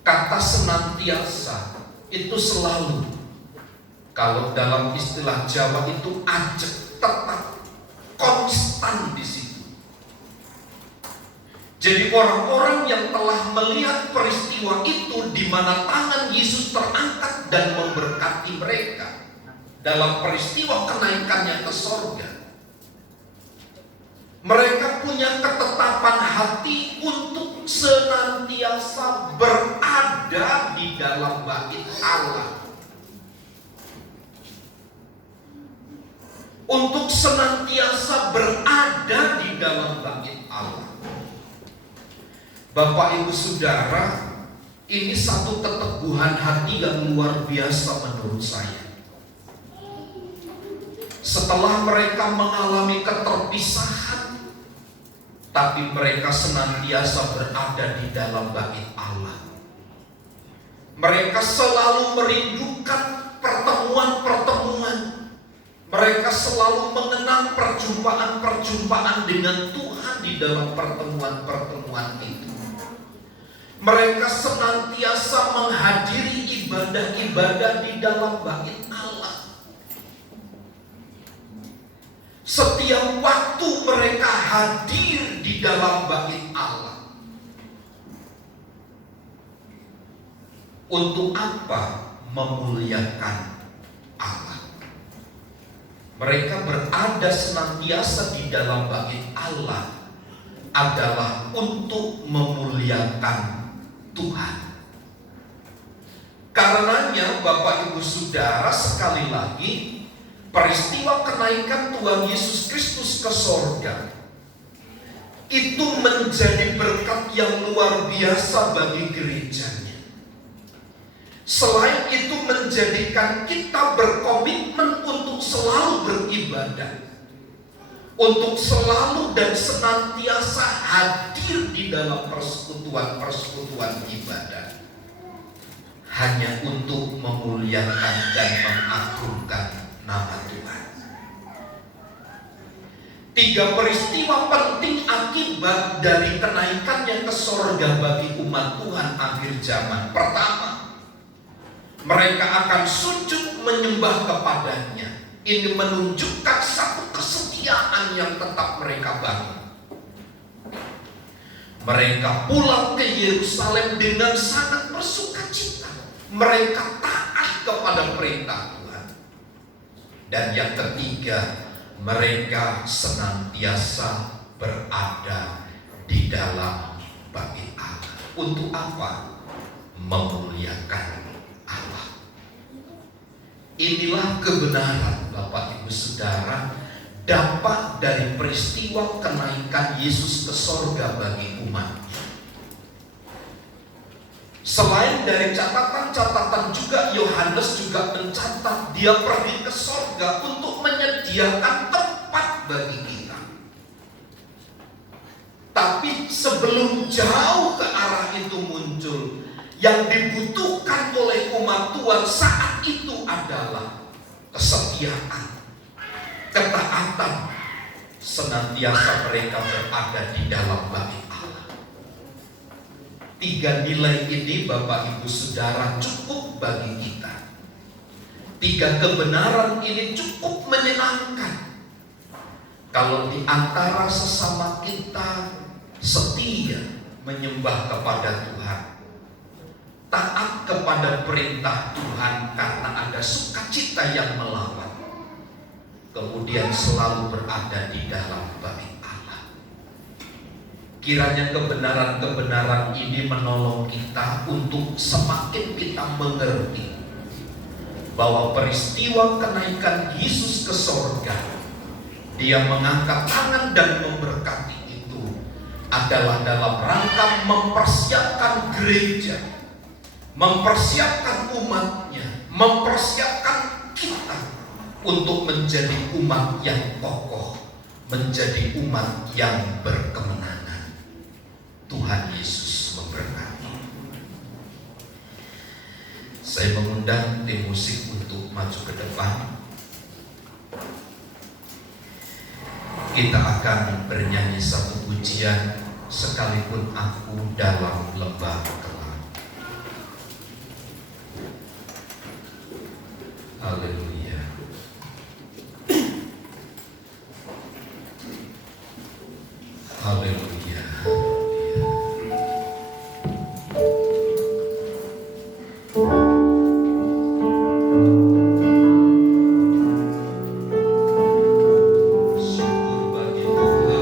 Kata senantiasa itu selalu, kalau dalam istilah Jawa itu ajek, tetap, konstan di situ. Jadi orang-orang yang telah melihat peristiwa itu di mana tangan Yesus terangkat dan memberkati mereka dalam peristiwa kenaikannya ke sorga, mereka punya ketetapan hati untuk senantiasa berada di dalam bait Allah, untuk senantiasa berada di dalam bait Allah. Bapak Ibu Saudara, ini satu keteguhan hati yang luar biasa menurut saya. Setelah mereka mengalami keterpisahan, tapi mereka senantiasa berada di dalam bait Allah. Mereka selalu merindukan pertemuan-pertemuan. Mereka selalu mengenang perjumpaan-perjumpaan dengan Tuhan di dalam pertemuan-pertemuan itu. Mereka senantiasa menghadiri ibadah-ibadah di dalam bait Allah. Setiap waktu mereka hadir di dalam bait Allah. Untuk apa? Memuliakan Allah. Mereka berada senantiasa di dalam bait Allah adalah untuk memuliakan Tuhan. Karenanya Bapak Ibu Saudara, sekali lagi, peristiwa kenaikan Tuhan Yesus Kristus ke sorga itu menjadi berkat yang luar biasa bagi gerejanya. Selain itu menjadikan kita berkomitmen untuk selalu beribadah, untuk selalu dan senantiasa hadir di dalam persekutuan-persekutuan ibadah, hanya untuk memuliakan dan mengagungkan nama Tuhan. 3 peristiwa penting akibat dari kenaikannya ke sorga bagi umat Tuhan akhir zaman. Pertama, mereka akan sujud menyembah kepadanya. Ini menunjukkan satu kesetiaan yang tetap mereka bangun. Mereka pulang ke Yerusalem dengan sangat bersukacita. Mereka taat kepada perintah Tuhan. Dan yang ketiga, mereka senantiasa berada di dalam bait Allah. Untuk apa? Memuliakan Allah. Inilah kebenaran Bapak Ibu Saudara, dampak dari peristiwa kenaikan Yesus ke sorga bagi umatnya. Selain dari catatan-catatan juga, Yohanes juga mencatat dia pergi ke sorga untuk menyediakan tempat bagi kita. Tapi sebelum jauh ke arah itu muncul, yang dibutuhkan oleh umat Tuhan saat itu adalah kesetiaan, ketaatan, senantiasa mereka berada di dalam bait Allah. 3 nilai ini Bapak Ibu Saudara cukup bagi kita. 3 kebenaran ini cukup menyenangkan. Kalau di antara sesama kita setia menyembah kepada Tuhan, taat kepada perintah Tuhan karena ada sukacita yang melawan, kemudian selalu berada di dalam bait Allah. Kiranya kebenaran-kebenaran ini menolong kita untuk semakin kita mengerti bahwa peristiwa kenaikan Yesus ke sorga, dia mengangkat tangan dan memberkati itu adalah dalam rangka mempersiapkan gereja, mempersiapkan umatnya, mempersiapkan kita untuk menjadi umat yang kokoh, menjadi umat yang berkemenangan. Tuhan Yesus memberkati. Saya mengundang tim musik untuk maju ke depan. Kita akan bernyanyi satu pujian, sekalipun aku dalam lembah gelap. Haleluya. Haleluya. Syukur bagi Tuhan.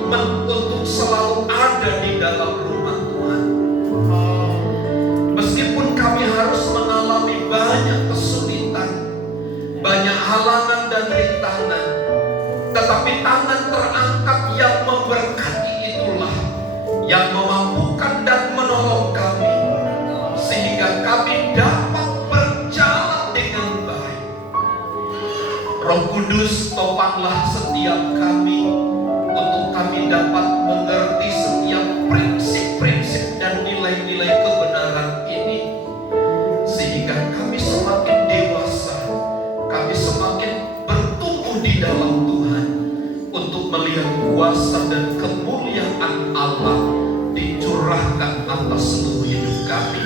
komitmen untuk selalu ada di dalam rumah Tuhan. Meskipun kami harus mengalami banyak kesulitan, banyak halangan dan rintangan, tetapi tangan terangkat yang memberkati itulah yang memampukan dan menolong kami, sehingga kami dapat berjalan dengan baik. Roh Kudus, topanglah setiap kami untuk kami dapat mengerti setiap prinsip-prinsip dan nilai-nilai kebenaran ini, sehingga kami semakin dewasa, kami semakin bertumbuh di dalam Tuhan untuk melihat kuasa dan kemuliaan Allah dicurahkan atas seluruh hidup kami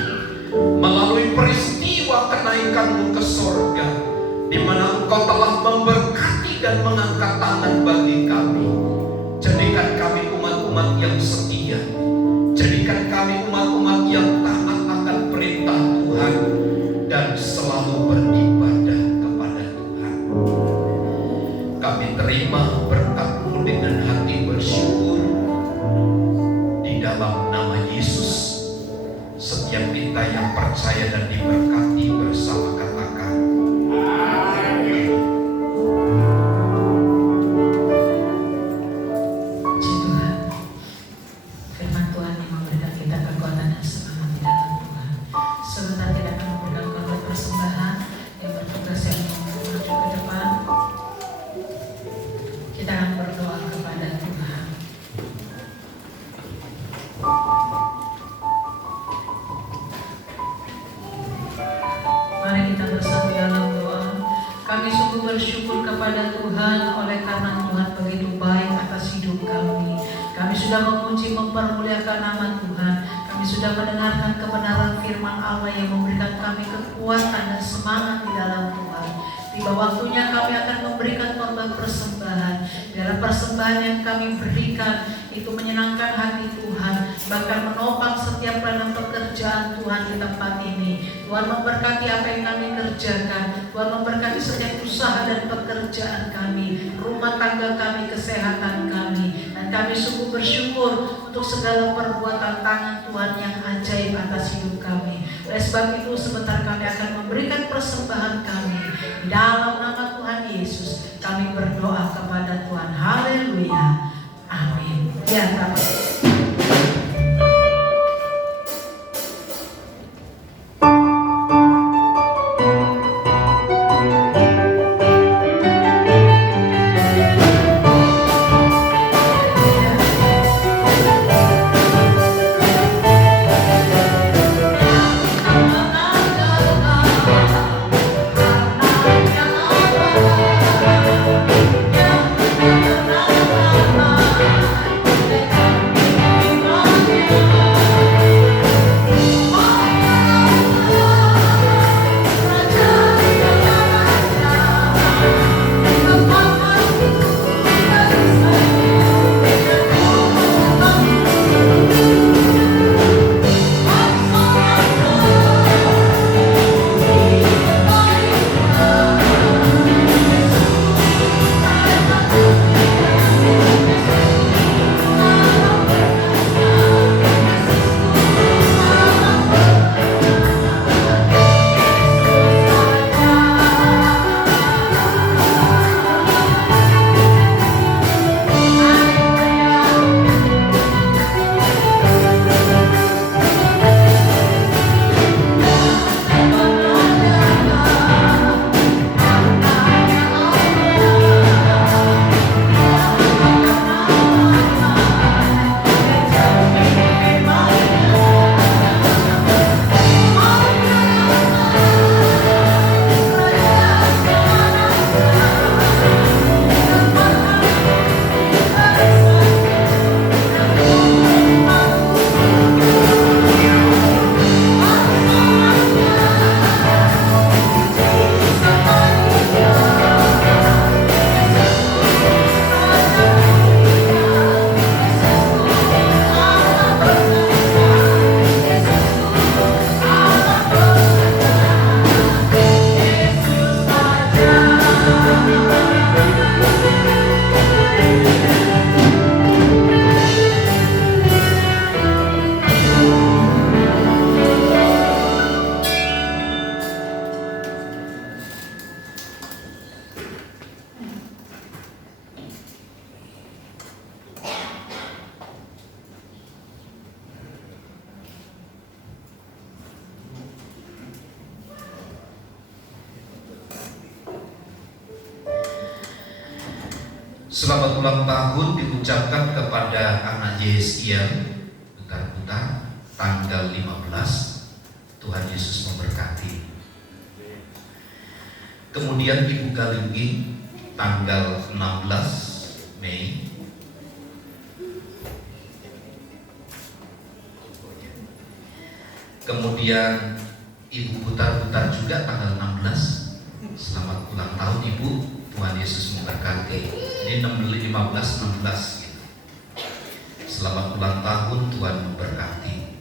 melalui peristiwa kenaikan-Mu ke sorga, di mana Engkau telah memberkati dan mengangkat tangan bagi kami. Jadikan kami umat-umat yang setia, jadikan kami umat-umat yang taat akan perintah Tuhan dan selalu beribadah kepada Tuhan. Kami terima berkat-Mu dengan hati bersyukur di dalam nama Yesus. Setiap kita yang percaya dan diberkati bersama katakan amin. Puji Tuhan, firman Tuhan yang memberikan kita kekuatan dan semangat di dalam Tuhan. Sebentar kita akan memberikan korban persembahan yang bertugas yang maju ke depan. Kita akan berdoa kepada Tuhan. Mari kita bersatu dalam doa. Kami sungguh bersyukur kepada Tuhan oleh karena Tuhan begitu baik atas hidup kami. Kami sudah memuji mempermuliakan nama Tuhan. Kami sudah mendengarkan kebenaran firman Allah yang memberikan kami kekuatan dan semangat di dalam Tuhan. Tiba waktunya kami akan memberikan korban persembahan. Dalam persembahan yang kami berikan itu menyenangkan hati Tuhan, bahkan menopang setiap pelayanan pekerjaan Tuhan di tempat ini. Tuhan memberkati apa yang kami kerjakan. Tuhan memberkati setiap usaha dan pekerjaan kami, rumah tangga kami, kesehatan kami. Dan kami sungguh bersyukur untuk segala perbuatan tangan Tuhan yang ajaib atas hidup kami. Oleh sebab itu sebentar kami akan memberikan persembahan kami. Di dalam nama Tuhan Yesus kami berdoa kepada Tuhan. Haleluya. Amin. Ya, Selamat ulang tahun diucapkan kepada anak Yesiel Butar-Butar tanggal 15. Tuhan Yesus memberkati. Kemudian Ibu Galinggi tanggal 16 Mei. Kemudian Ibu Butar-Butar juga tanggal 16. Selamat ulang tahun Ibu, Tuhan Yesus memberkati. Ini 15-16 gitu. Selamat ulang tahun, Tuhan memberkati.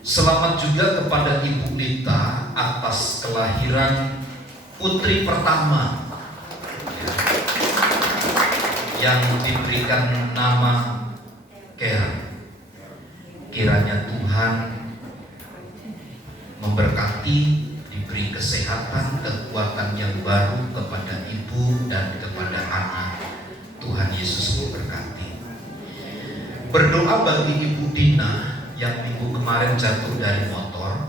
Selamat juga kepada Ibu Lita atas kelahiran putri pertama yang diberikan nama Karen. Kiranya Tuhan memberkati, diberi kesehatan, kekuatan yang baru kepada ibu dan kepada anak. Tuhan Yesus memberkati. Berdoa bagi Ibu Dina yang minggu kemarin jatuh dari motor,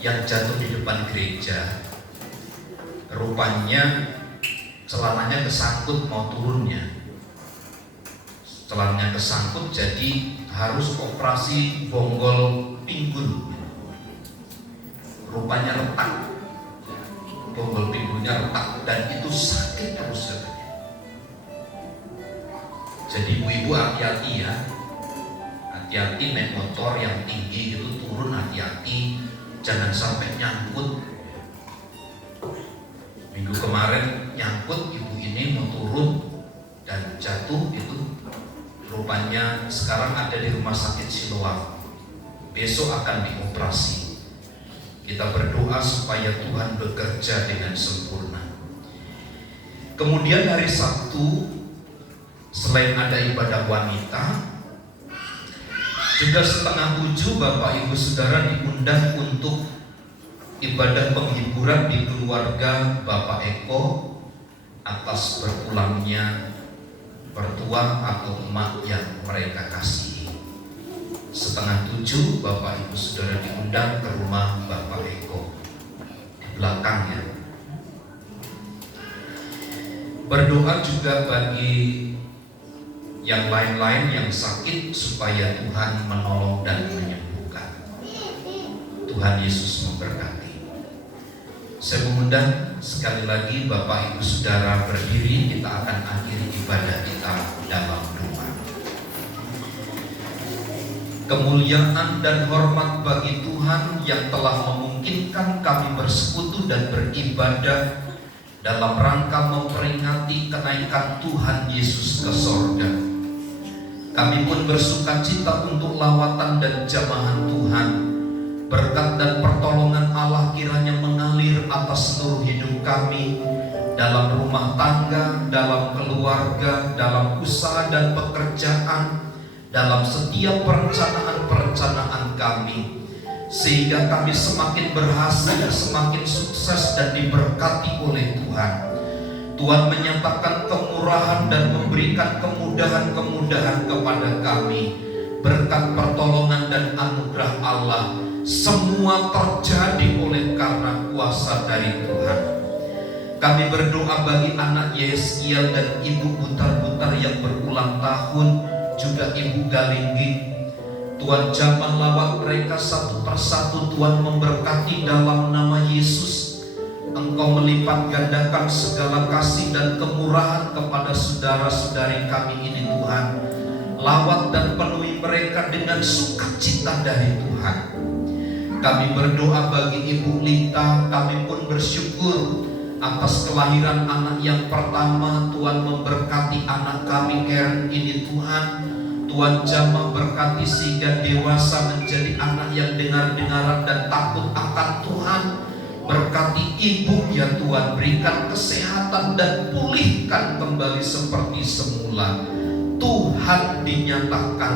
yang jatuh di depan gereja. Rupanya celananya kesangkut mau turunnya. Celananya kesangkut jadi harus operasi bonggol pinggul. Rupanya retak, bonggol pinggulnya retak dan itu sakit terus katanya. Jadi ibu-ibu hati-hati ya, hati-hati naik motor yang tinggi itu, turun hati-hati, jangan sampai nyangkut. Minggu kemarin nyangkut, ibu ini mau turun dan jatuh itu. Rupanya sekarang ada di rumah sakit Siloam. Besok akan dioperasi. Kita berdoa supaya Tuhan bekerja dengan sempurna. Kemudian hari Sabtu, selain ada ibadah wanita, juga 6:30 Bapak Ibu Saudara diundang untuk ibadah penghiburan di keluarga Bapak Eko atas berpulangnya mertua atau emak yang mereka kasihi. 6:30 Bapak Ibu Saudara diundang ke rumah Bapak Eko di belakangnya. Berdoa juga bagi yang lain-lain yang sakit supaya Tuhan menolong dan menyembuhkan. Tuhan Yesus memberkati. Saya mengundang sekali lagi Bapak Ibu Saudara berdiri, kita akan akhiri ibadah kita dalam doa. Kemuliaan dan hormat bagi Tuhan yang telah memungkinkan kami bersekutu dan beribadah dalam rangka memperingati kenaikan Tuhan Yesus ke sorga. Kami pun bersuka cita untuk lawatan dan jamahan Tuhan. Berkat dan pertolongan Allah kiranya mengalir atas seluruh hidup kami, dalam rumah tangga, dalam keluarga, dalam usaha dan pekerjaan, dalam setiap perencanaan-perencanaan kami, sehingga kami semakin berhasil, semakin sukses dan diberkati oleh Tuhan. Tuhan menyatakan kemurahan dan memberikan kemudahan-kemudahan kepada kami. Berkat pertolongan dan anugerah Allah, semua terjadi oleh karena kuasa dari Tuhan. Kami berdoa bagi anak Yesiel dan Ibu Butar-Butar yang berulang tahun, juga Ibu Galinggi. Tuhan jamah lawat mereka satu persatu. Tuhan memberkati dalam nama Yesus. Engkau melipat gandakan segala kasih dan kemurahan kepada saudara-saudari kami ini Tuhan. Lawat dan penuhi mereka dengan sukacita dari Tuhan. Kami berdoa bagi Ibu Lita. Kami pun bersyukur atas kelahiran anak yang pertama. Tuhan memberkati anak kami Karen ini Tuhan. Tuhan jamah berkati sehingga dewasa menjadi anak yang dengar-dengaran dan takut akan Tuhan. Berkati ibu ya Tuhan, berikan kesehatan dan pulihkan kembali seperti semula. Tuhan dinyatakan,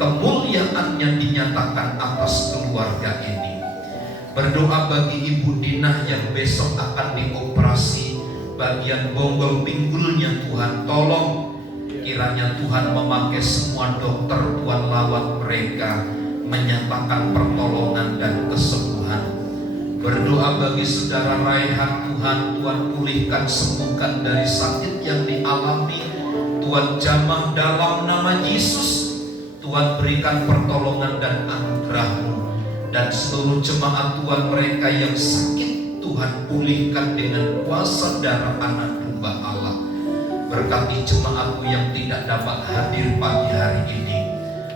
kemuliaannya dinyatakan atas keluarga ini. Berdoa bagi Ibu Dina yang besok akan dioperasi bagian bonggol pinggulnya Tuhan. Tolong kiranya Tuhan memakai semua dokter, Tuhan lawat mereka, menyatakan pertolongan dan kesembuhan. Berdoa bagi saudara Raihan, Tuhan pulihkan, sembuhkan dari sakit yang dialami. Tuhan jamah dalam nama Yesus. Tuhan berikan pertolongan dan anugerah-Mu. Dan seluruh jemaat Tuhan mereka yang sakit, Tuhan pulihkan dengan kuasa darah anak domba Allah. Berkati jemaat-Mu yang tidak dapat hadir pagi hari ini.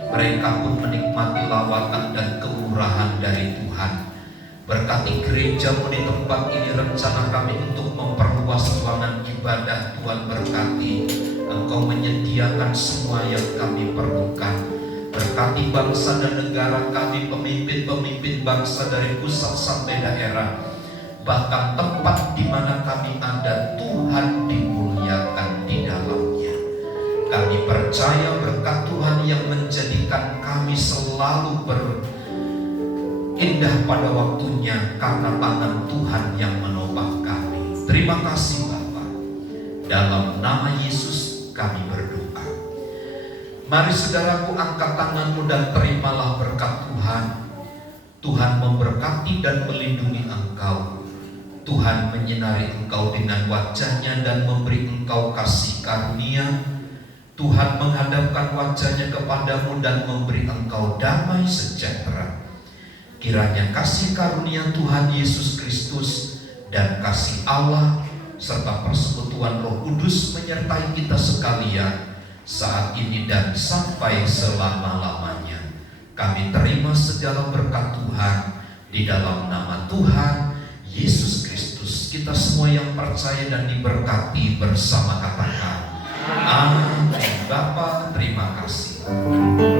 Mereka pun menikmati lawatan dan kemurahan dari Tuhan. Berkati gereja-Mu di tempat ini, rencana kami untuk memperluas ruangan ibadah. Tuhan berkati, Engkau menyediakan semua yang kami perlukan. Berkati bangsa dan negara kami, pemimpin-pemimpin bangsa dari pusat sampai daerah. Bahkan tempat di mana kami ada, Tuhan dimuliakan di dalamnya. Kami percaya berkat Tuhan yang menjadikan kami selalu indah pada waktunya karena tangan Tuhan yang menopang kami. Terima kasih Bapa. Dalam nama Yesus kami berdoa. Mari saudaraku, angkat tanganmu dan terimalah berkat Tuhan. Tuhan memberkati dan melindungi engkau. Tuhan menyinari engkau dengan wajah-Nya dan memberi engkau kasih karunia. Tuhan menghadapkan wajah-Nya kepadamu dan memberi engkau damai sejahtera. Kiranya kasih karunia Tuhan Yesus Kristus dan kasih Allah serta persekutuan Roh Kudus menyertai kita sekalian saat ini dan sampai selama-lamanya. Kami terima segala berkat Tuhan di dalam nama Tuhan Yesus Kristus. Kita semua yang percaya dan diberkati bersama katakan amin. Bapa, terima kasih.